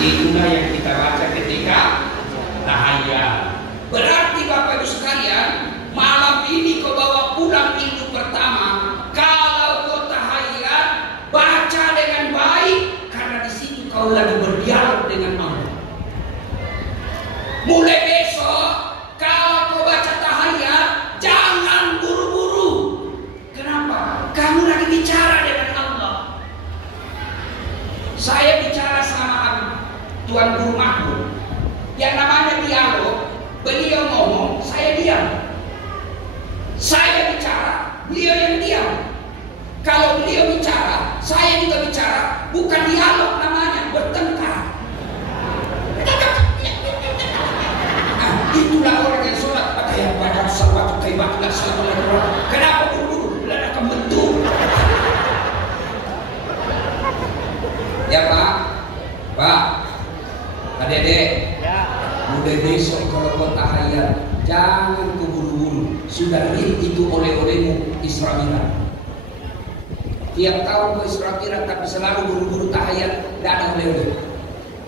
Itulah yang kita baca ketika tahiyat. Berarti Bapak Ibu sekalian, malam ini kau bawa pulang itu pertama. Kalau kau tahiyat, baca dengan baik, karena di situ kau lagi berdialog dengan Allah. Mulai besok, kalau kau baca tahiyat, jangan buru-buru. Kenapa? Kamu lagi bicara dengan Allah. Saya bicara sama Tuan Guru Mahmud. Yang namanya dialog, beliau ngomong, saya diam. Saya bicara, beliau yang diam. Kalau beliau bicara, saya juga bicara. Bukan dialog namanya, bertengkar. Nah, itulah orang yang sholat. Atayat baca salawat kaibatullah sallallahu. Kenapa dulu? Belum akan bentuk. Ya Pak, Pak, adik-adik. Mulai besok kalau kau tahiyat, jangan keburu-buru. Sudah itu oleh-olehmu Isra Mi'raj. Tiap tahun kau Isra Mi'raj, tapi selalu buru-buru tahiyat, tidak ada oleh-oleh.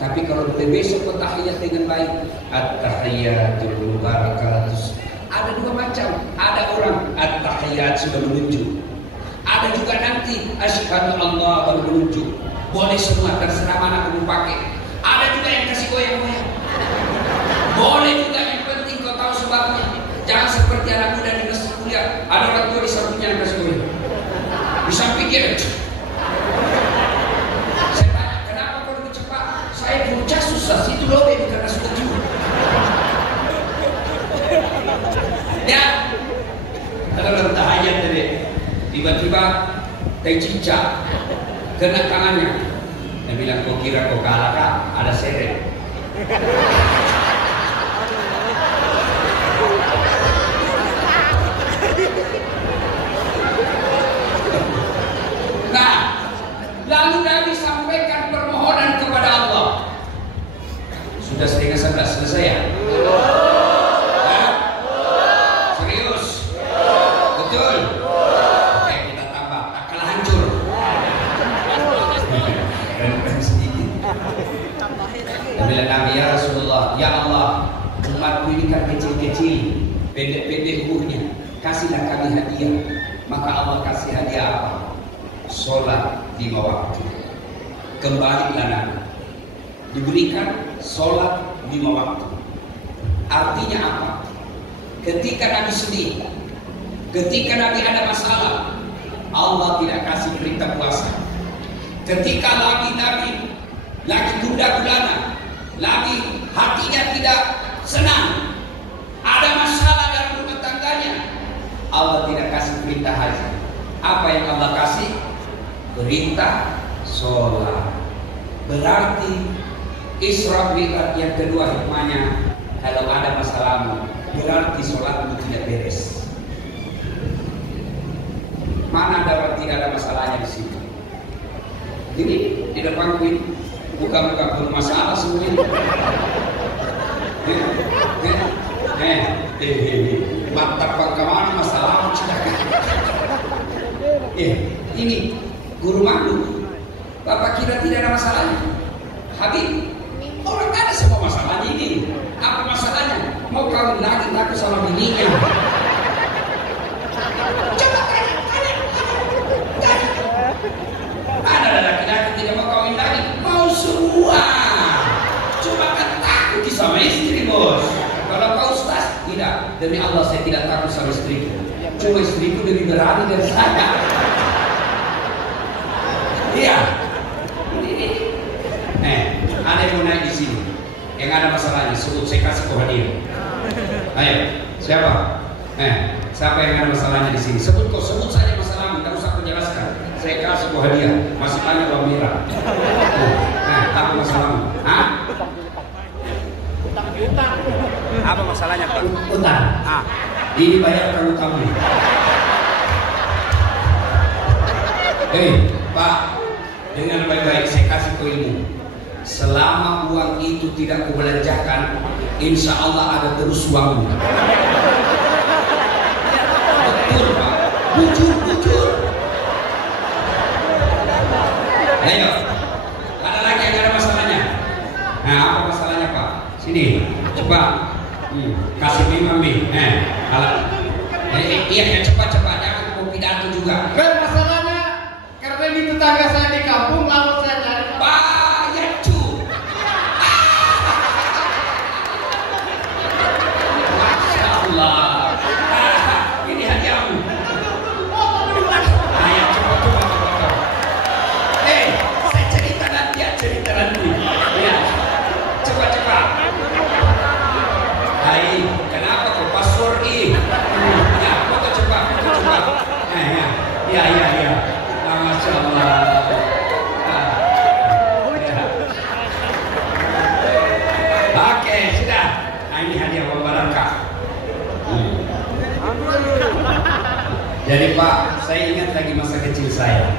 Tapi kalau mulai besok kau tahiyat dengan baik, at-tahiyatul mubarakatus. Ada dua macam. Ada orang at-tahiyat sudah menunjuk. Ada juga nanti asyhadu Allah baru menunjuk. Boleh semua, terserah mana kamu pakai. Ada juga yang kasih goyang-goyang. Boleh juga, yang penting kau tahu sebabnya. Jangan seperti anak muda di masjid kuliah. Ada orang tua di sampingnya yang kasih goyang. Di samping dia. Saya tanya, kenapa kau lebih cepat? Saya bocah susah, situ loh baby karena setuju. Ya, kalau tahayat tadi, tiba-tiba kayak cicak kena tangannya. Dia bilang, kau kira kau kalah kah? Ada seret. Nah, lalu Nabi sampaikan permohonan kepada Allah. Sudah 10:30 selesai ya? Serius? Betul? Oke, kita tambah. Tak kalah hancur. Sedikit. Bila Nabi, ya Rasulullah, ya Allah, umatku ini kan kecil-kecil, pendek-pendek umurnya, kasihlah kami hadiah. Maka Allah kasih hadiah apa? Sholat 5 waktu. Kembalilah Nabi, diberikan sholat 5 waktu. Artinya apa? Ketika Nabi sedih, ketika Nabi ada masalah, Allah tidak kasih perintah puasa. Ketika Nabi lagi gundah gulana, lagi hatinya tidak senang, ada masalah dalam rumah tangganya, Allah tidak kasih perintah haji. Apa yang Allah kasih? Perintah sholat. Berarti Isra Mi'raj yang kedua hikmahnya, kalau ada masalahmu, berarti sholatmu tidak beres. Mana ada orang tidak ada masalahnya di sini? Jadi di depan ini buka-buka bermasalah semua ini. Mantap kemana masalah cedakan. Ini Guru Mahmud, Bapak kira tidak ada masalahnya? Habib, orang ada semua masalahnya ini. Apa masalahnya? Mau kawin lagi takut sama bininya. Coba tanya. Ada laki-laki tidak mau kawin lagi, mau semua. Cuma kan takut sama istri, bos. Kalau kau ustaz, tidak. Demi Allah saya tidak takut sama istriku. Cuma istriku lebih berani dari saya. Iya. Ada yang mau naik di sini, yang ada masalahnya, sebut, saya kasih kau hadiah. Ayo, siapa? Siapa yang ada masalahnya di sini? Sebut saja masalahmu, tidak usah kau jelaskan. Saya kasih kau hadiah, masih banyak uang merah. masalahmu? Hah? Apa masalahnya Pak? Utang. Ini bayarkan utangmu. Pak, dengan baik-baik saya kasih kau ilmu. Selama uang itu tidak kubelanjakan, insya Allah ada terus uangmu. Betul Pak, bujur. Ayo, ada lagi yang ada masalahnya? Nah, apa masalahnya Pak? Sini, coba kasih Imam nih. Iya, cepat, jangan mau pidato juga. Masalahnya karena ini tetangga saya di kampung, lalu saya cari Bayar cu. Masya Allah. Ini hadiahmu. Ayo coba. Saya cerita nanti. Ya, coba. Hai, kenapa kau password ini? Ya, foto coba. Ya. Masya Allah. Oke, sudah. Nah, ini hadiah Barakah. Jadi Pak, saya ingat lagi masa kecil saya.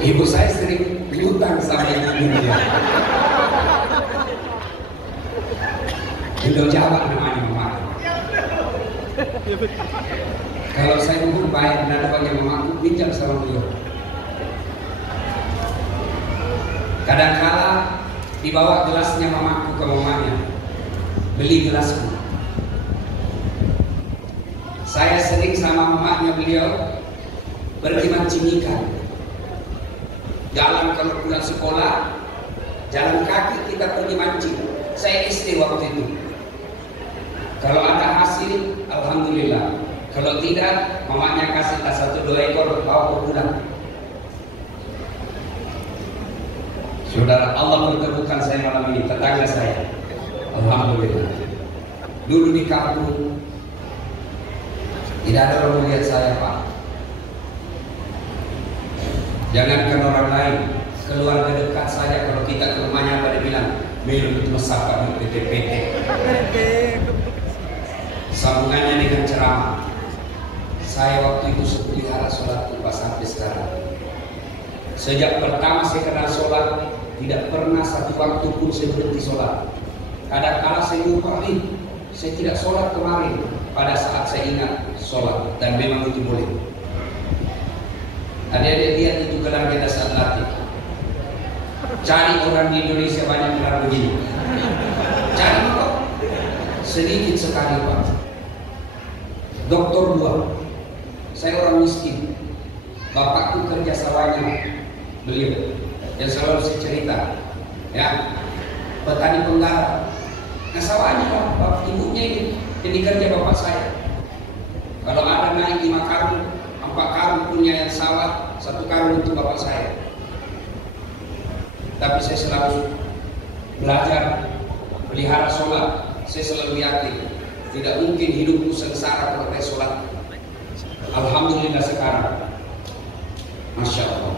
Ibu saya sering berhutang sama ibunya. Indo Jawa namanya Mama. Kalau saya mau bayar dan panggil mamaku, pinjam sama beliau. Kadang-kala dibawa gelasnya mamaku ke mamanya, beli gelasku. Saya sering sama mamanya beliau pergi mancing ikan. Jalan kalau pulang sekolah, jalan kaki kita pergi mancing. Saya SD waktu itu. Kalau ada hasil, alhamdulillah. Kalau tidak, mamanya kasih 1-2 ekor bawa pulang. Saudara, Allah bertemukan saya malam ini, tetangga saya. Alhamdulillah. Dulu di kampung tidak ada orang melihat saya, Pak. Jangankan orang lain, keluarga dekat saja kalau kita ke rumahnya pada bilang, "Melu itu mesapa di PT-PT." Sambungannya dengan ceramah. Saya waktu itu sepelihara sholat pas sampai sekarang. Sejak pertama saya kenal sholat, tidak pernah satu waktu pun saya berhenti sholat. Kadang-kala saya lupa, saya tidak sholat kemarin. Pada saat saya ingat sholat, dan memang itu boleh. Adik-adik lihat itu gelar kita saat latih. Cari orang di Indonesia banyak gelar begini. Cari kok. Sedikit sekali Pak. Doktor 2. Saya orang miskin. Bapakku kerja sawahnya beliau. Dan selalu saya cerita, ya, petani penggarap. Nah sawahnya bapak ibunya ini kerja bapak saya. Kalau ada naik 5 karung, 4 karung punya yang sawah, 1 karung untuk bapak saya. Tapi saya selalu belajar pelihara sholat. Saya selalu yakin tidak mungkin hidupku sengsara kalau saya sholat. Alhamdulillah sekarang, Masya Allah.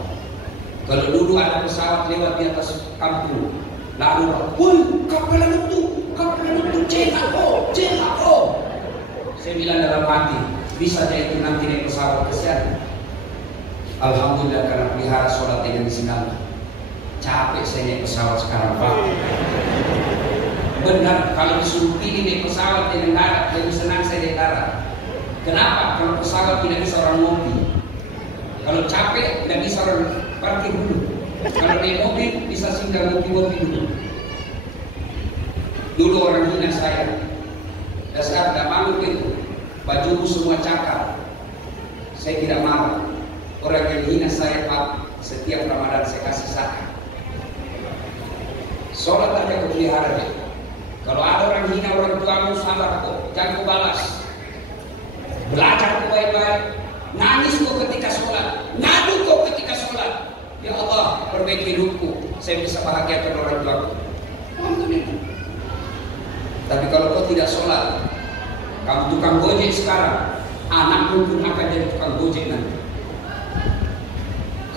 Kalau dulu ada pesawat lewat di atas kampung, lalu, kapal itu, CHO. Saya bilang dalam hati, bisa aja itu nanti naik pesawat kesian. Alhamdulillah karena pelihara sholat dengan disenang. Capek saya naik pesawat sekarang Pak. Benar, kalau disuruh pilih naik pesawat dengan darat, lebih senang saya naik darat. Kenapa? Kalau pesawat tidak bisa orang ngopi. Kalau capek tidak bisa orang parkir dulu. Kalau naik mobil bisa singgah ngopi-ngopi dulu. Dulu orang hina saya. Dasar tidak malu itu. Bajuku semua cakar. Saya tidak marah. Orang yang hina saya Pak, setiap Ramadan saya kasih zakat. Sholat aja kepelihara deh. Kalau ada orang hina orang tuamu, sabar kok, jangan kau balas. Belajar kau baik-baik. Nangis kau ketika sholat, ngadu kau ketika sholat. Ya Allah, perbaiki hidupku, saya bisa bahagiakan orang tuaku. Tapi kalau kau tidak sholat, kamu tukang gojek sekarang, anakmu pun akan jadi tukang gojek nanti.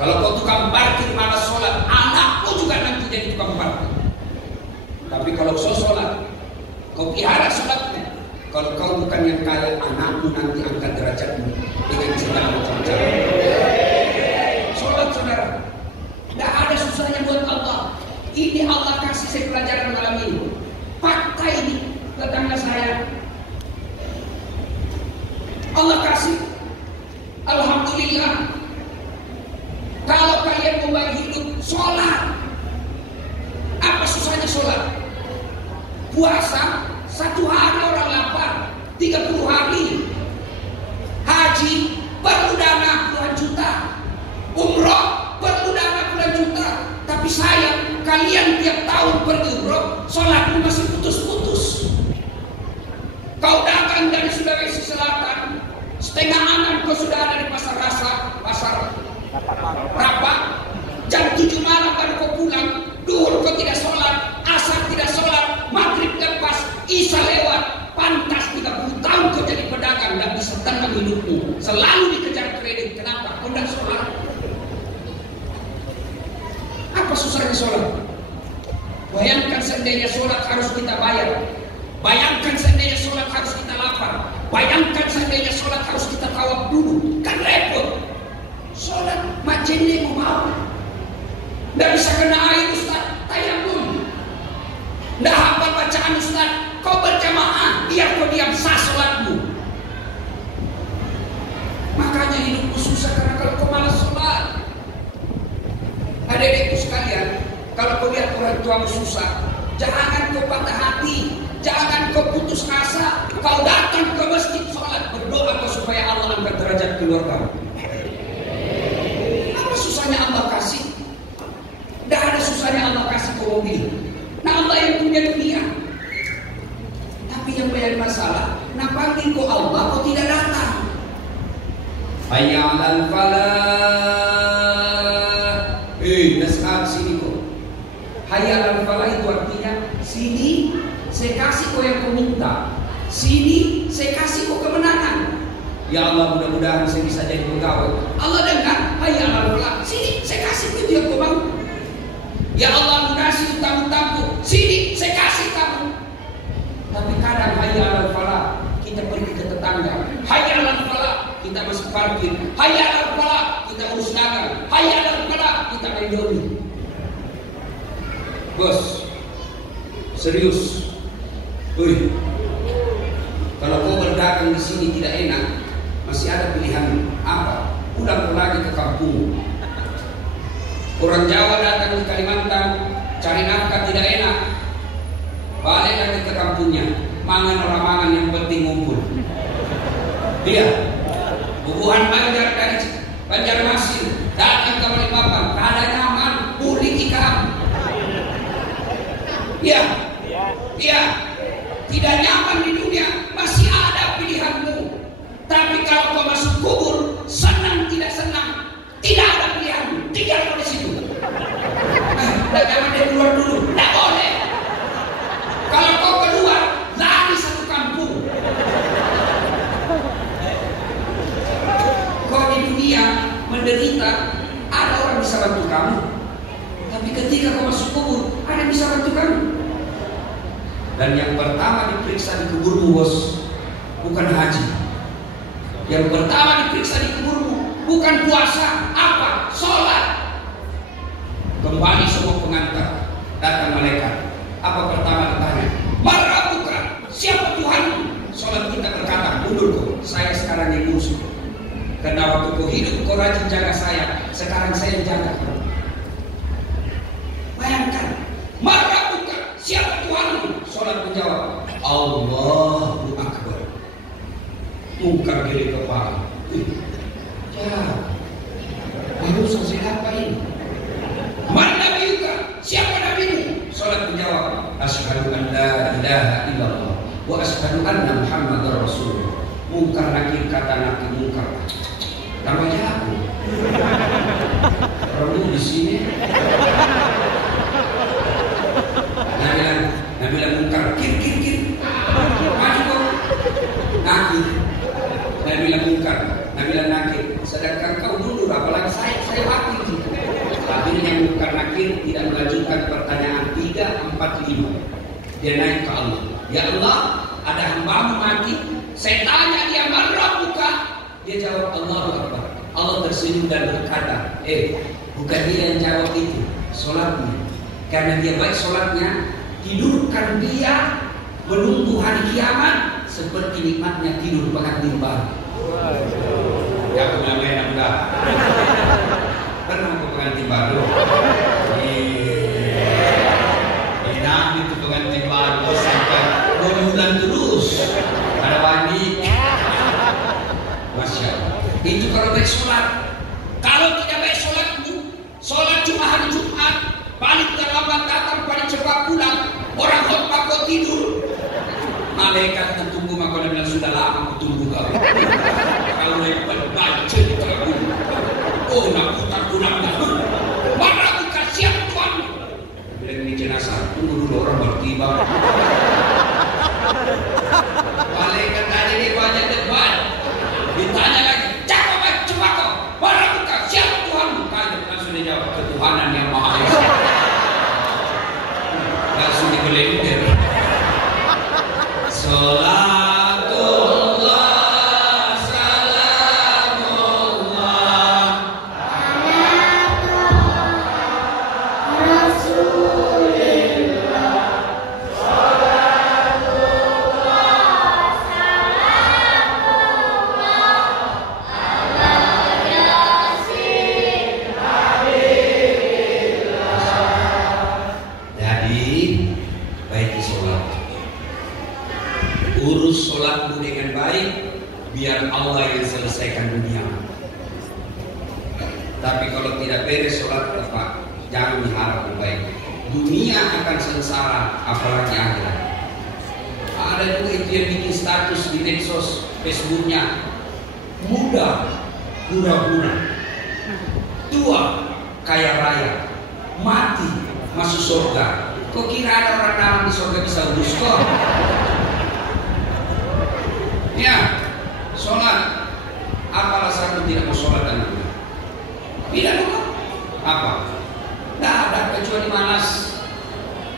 Kalau kau tukang parkir malas sholat, anakmu juga nanti jadi tukang parkir. Tapi kalau kau sholat, kau pelihara sholatmu. Kalau kau bukan yang kaya, anakmu nanti angkat derajatmu dengan segala macam cara. Sholat saudara, tidak ada susahnya buat Allah. Ini Allah kasih saya pelajaran malam ini. Fakta ini tetangga saya. Allah kasih. Alhamdulillah. Kalau kalian mau hidup, sholat. Apa susahnya sholat? Puasa, 1 hari orang lapar, 30 hari. Haji, perlu dana puluhan juta. Umroh, perlu dana puluhan juta. Tapi sayang, kalian tiap tahun pergi umroh, sholatmu masih putus-putus. Kau datang dari Sulawesi Selatan, 5:30 kau sudah ada di pasar Rapak, jam 7 malam baru kau pulang. Duhur kau tidak sholat, asar tidak sholat, maghrib lepas, isya lewat. Pantas 30 tahun kau jadi pedagang, dan bisa tenang hidupmu. Selalu dikejar kredit. Kenapa? Kau tidak sholat. Apa susahnya sholat? Bayangkan seandainya sholat harus kita bayar. Bayangkan seandainya sholat harus kita lapar. Bayangkan seandainya sholat harus kita tawaf dulu. Kan repot. Sholat majene mau. Tidak bisa kena air Ustaz. Tayamum. Tidak hafal bacaan Ustaz. Kau berjamaah. Biar kau diam sah sholatmu. Makanya hidupku susah karena kalau kau malas sholat. Adik-adikku sekalian, kalau kau lihat orang tuamu susah, jangan kau patah hati. Jangan kau putus asa. Kau datang ke masjid sholat, berdoa kau supaya Allah angkat derajat keluarga. Apa susahnya Allah kasih? Tidak ada susahnya Allah kasih kau mobil. Nah Allah yang punya dunia. Tapi yang banyak masalah, kenapa kau Allah kau tidak datang? Hayya 'alal falah. Nasihat sini kau. Hayya 'alal falah itu artinya sini saya kasih kau yang kau minta. Sini saya kasih kau kemenangan. Ya Allah, mudah-mudahan saya bisa jadi pegawai. Allah dengar, hayya 'alal falah. Sini saya kasih kau yang kau mau. Ya Allah, kasih utang-utangku. Sini saya kasih kamu. Tapi kadang hayya 'alal falah kita pergi ke tetangga. Hayya 'alal falah kita masuk parkir. Hayya 'alal falah kita urus dagang. Hayya 'alal falah kita main doli. Bos, serius. Wih, kalau kau berdagang di sini tidak enak, masih ada pilihan apa? Pulang lagi ke kampung. Orang Jawa datang di Kalimantan, cari nafkah tidak enak, balik lagi ke kampungnya. Mangan orang mangan, yang penting ngumpul. Dia, bubuhan Banjar dari Banjarmasin, datang ke Balikpapan, tak ada nyaman, pulih ikan. Iya. Tidak nyaman di dunia, masih ada pilihanmu. Tapi kalau kau masuk kubur, senang tidak senang, tidak ada pilihanmu. Tinggal kau di situ. Tidak nyaman dia keluar dulu, tidak boleh. Kalau kau keluar, lari satu kampung. Kau di dunia menderita, ada orang bisa bantu kamu. Tapi ketika kau masuk kubur, ada yang bisa bantu kamu. Dan yang pertama diperiksa di kuburmu, bos, bukan haji. Yang pertama diperiksa di kuburmu bukan puasa, apa? Sholat. Kembali semua pengantar, datang malaikat. Apa pertama ditanya? Marabuka, siapa Tuhanmu? Sholat kita berkata, mundur kau, saya sekarang yang musuh. Karena waktu kau hidup kau rajin jaga saya, sekarang saya jaga kau. Bayangkan, marabuka, siapa Tuhanmu? Sholat menjawab, Allahu Akbar. Mungkar kiri kepala. Ya, baru selesai apa ini? Man nabiyuka? Siapa nabimu? Sholat menjawab, asyhadu an la ilaha illallah wa asyhadu anna Muhammadar Rasulullah. Mungkar nakir kata nakir mungkar. Namanya aku. Kamu di sini. Nabi bilang mungkar, kir. Maju kok. Nakir. Nabi bilang mungkar, Nabi bilang nakir. Sedangkan kau mundur, apalagi saya wakil. kafir tidak melanjutkan pertanyaan 3, 4, 5. Dia naik ke Allah. Ya Allah, ada hambamu mati. Saya tanya dia, man rabbuka? Dia jawab, Allahu Akbar. Allah tersenyum dan berkata, bukan dia yang jawab itu, sholatnya. Karena dia baik sholatnya, tidurkan dia menunggu hari kiamat seperti nikmatnya tidur pengantin baru. Ya punya mainan enggak? Pernah ke pengantin baru? Enak itu pengantin baru sampai 2 bulan terus. Ada mandi. Masya Allah. Itu kalau baik sholat. Kalau tidak baik sholatmu, sholat cuma hari Jumat, paling terlambat datang, paling cepat pulang. Orang khotbah kau tidur. Malaikat tunggu maka bilang sudah lama aku tunggu kau. Kalau lepas baca di kabur. Oh nak putar pulang dah. Mana aku kasihan Tuhan. Bilang ini jenazah. Tunggu dulu orang bertiba. Malaikat tadi ini banyak debat. Ditanya lagi. Cakap cepat kau. Mana aku kasihan Tuhan. Tanya langsung dia jawab ketuhanan yang Maha Esa. Langsung digelenger. Salatullah salamullah ala Rasulillah. Salatullah salamullah ala Yasin Habibillah. Jadi baik sholat, urus sholatmu dengan baik, biar Allah yang selesaikan dunia. Tapi kalau tidak beres sholat tepat, jangan diharap baik. Dunia akan sengsara, apalagi akhirat. Ada juga itu yang bikin status di medsos, Facebooknya, muda, hura-hura, tua, kaya raya, mati, masuk surga. Kok kira ada orang dalam di surga bisa urus kok? Ya, sholat. Apa alasanmu tidak mau sholat anakmu? Tidak mau. Apa? Tidak ada kecuali malas.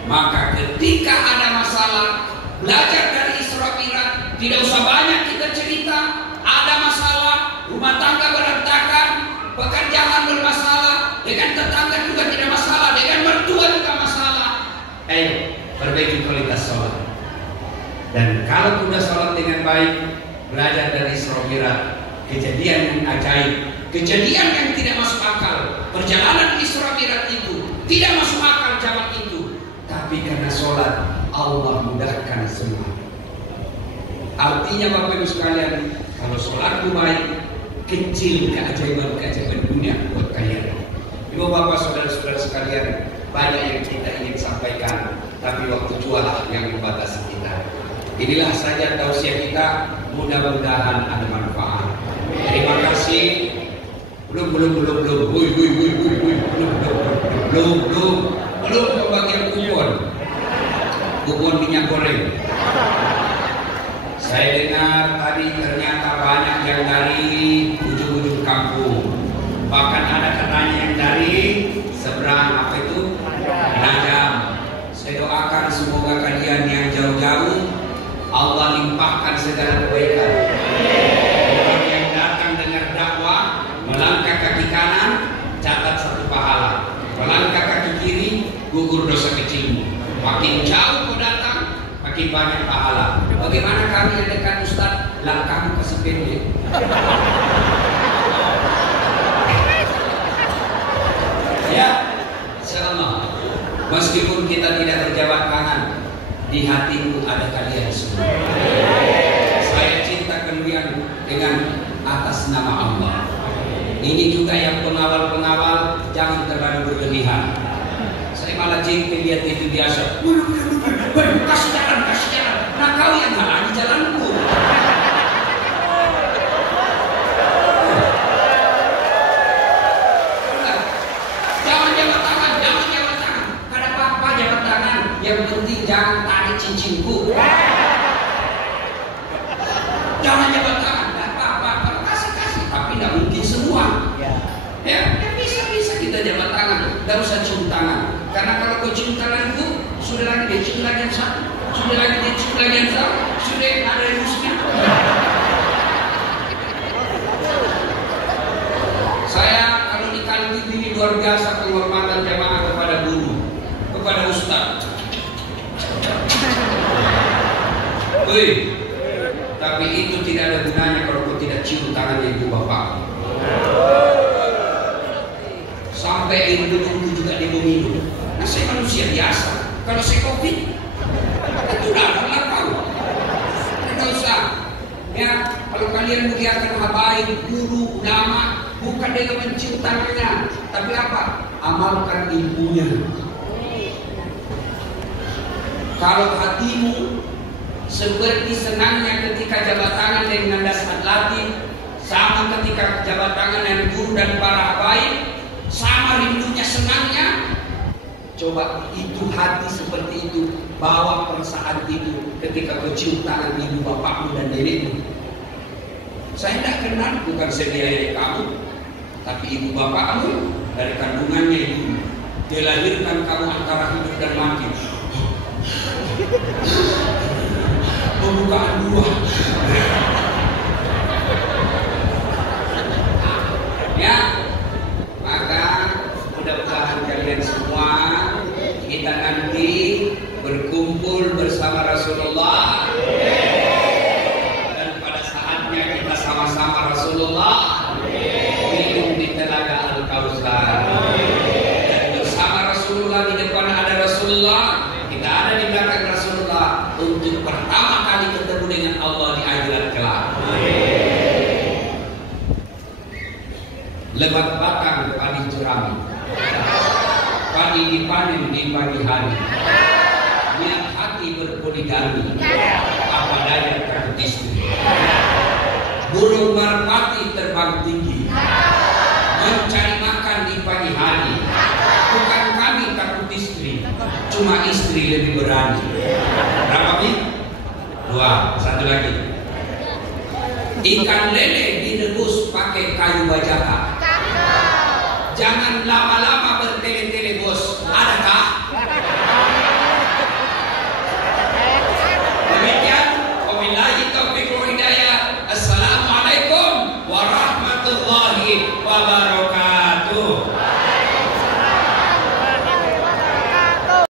Maka ketika ada masalah, belajar dari Isra Mi'raj. Tidak usah banyak kita cerita. Ada masalah, rumah tangga berantakan, pekerjaan bermasalah, dengan tetangga juga tidak masalah, dengan mertua juga masalah. Ayo, perbaiki kualitas sholat. Dan kalau sudah sholat dengan baik, belajar dari Isra Mi'raj, kejadian yang ajaib, kejadian yang tidak masuk akal. Perjalanan Isra Mi'raj itu tidak masuk akal zaman itu, tapi karena sholat Allah mudahkan semua. Artinya Bapak Ibu sekalian, kalau sholatmu baik, kecil keajaiban-keajaiban dunia buat kalian. Ibu Bapak saudara-saudara sekalian, banyak yang kita ingin sampaikan, tapi waktu jualah yang membatasi kita. Inilah saja tausiah kita, mudah-mudahan ada manfaat. Terima kasih. Belum pembagian kupon minyak goreng. Saya dengar tadi ternyata banyak yang dari ujung-ujung kampung. Bahkan ada katanya yang dari seberang apa itu? Penajam. Saya doakan semoga kalian yang jauh-jauh Allah limpahkan segala kebaikan. Orang yang datang dengar dakwah, melangkah kaki kanan, catat 1 pahala. Melangkah kaki kiri, gugur dosa kecilmu. Makin jauh kau datang, makin banyak pahala. Bagaimana kami yang dekat Ustaz? Langkahmu kasih pendek. Ya, insyaallah. Meskipun kita tidak berjabat tangan, di hatimu ada kalian semua. Saya cinta kalian dengan atas nama Allah. Ini juga yang pengawal-pengawal, jangan terlalu berlebihan. Saya malah jengkel lihat itu biasa. Kasih jalan. Nah kau yang halangi jalanku. Jangan jabat tangan. Kada apa-apa jabat tangan. Yang penting jangan tarik cincinku. Jangan jabat tangan. Tidak apa-apa. Kasih. Tapi tidak mungkin semua. Ya bisa kita jabat tangan. Tidak usah cium tangan. sudah lagi dicium lagi yang sudah ada rusnya. Saya kalau di kantin ini luar biasa penghormatan jamaah kepada guru, kepada ustaz. Tapi itu tidak ada gunanya kalau kau tidak cium tangan ibu bapak. Sampai ibu juga diminum. Nah, saya manusia biasa. Kalau saya COVID, itu datanglah kau. Tidak usah. Ya, kalau kalian muliakan habaib, guru, ulama, bukan dengan mencium tangannya, tapi apa? Amalkan ilmunya. Kalau hatimu seperti senangnya ketika jabat tangan dengan dasar latih, sama ketika jabat tangan dengan guru dan para habaib, sama rindunya senangnya. Coba itu hati seperti itu, bawa perasaan itu ketika kau cium tangan ibu bapakmu dan nenekmu. Saya tidak kenal, bukan saya biayai kamu, tapi ibu bapakmu dari kandungannya ibu, dia lahirkan kamu antara hidup dan mati. Pembukaan dua. Ya, maka mudah-mudahan kalian semua kita nanti berkumpul bersama Rasulullah, dan pada saatnya kita sama-sama Rasulullah minum di telaga Al-Kautsar, dan bersama Rasulullah di depan ada Rasulullah, kita ada di belakang Rasulullah untuk pertama kali ketemu dengan Allah di akhirat kelak. Lebat batang padi jerami, padi dipanen di pagi hari. Niat hati berpoligami, apa daya takut istri. Burung merpati terbang tinggi, mencari makan di pagi hari. Bukan kami takut istri, cuma istri lebih berani. Berapa nih? 2, satu lagi. Ikan lele direbus pakai kayu bajaka. Jangan lama-lama bertele-tele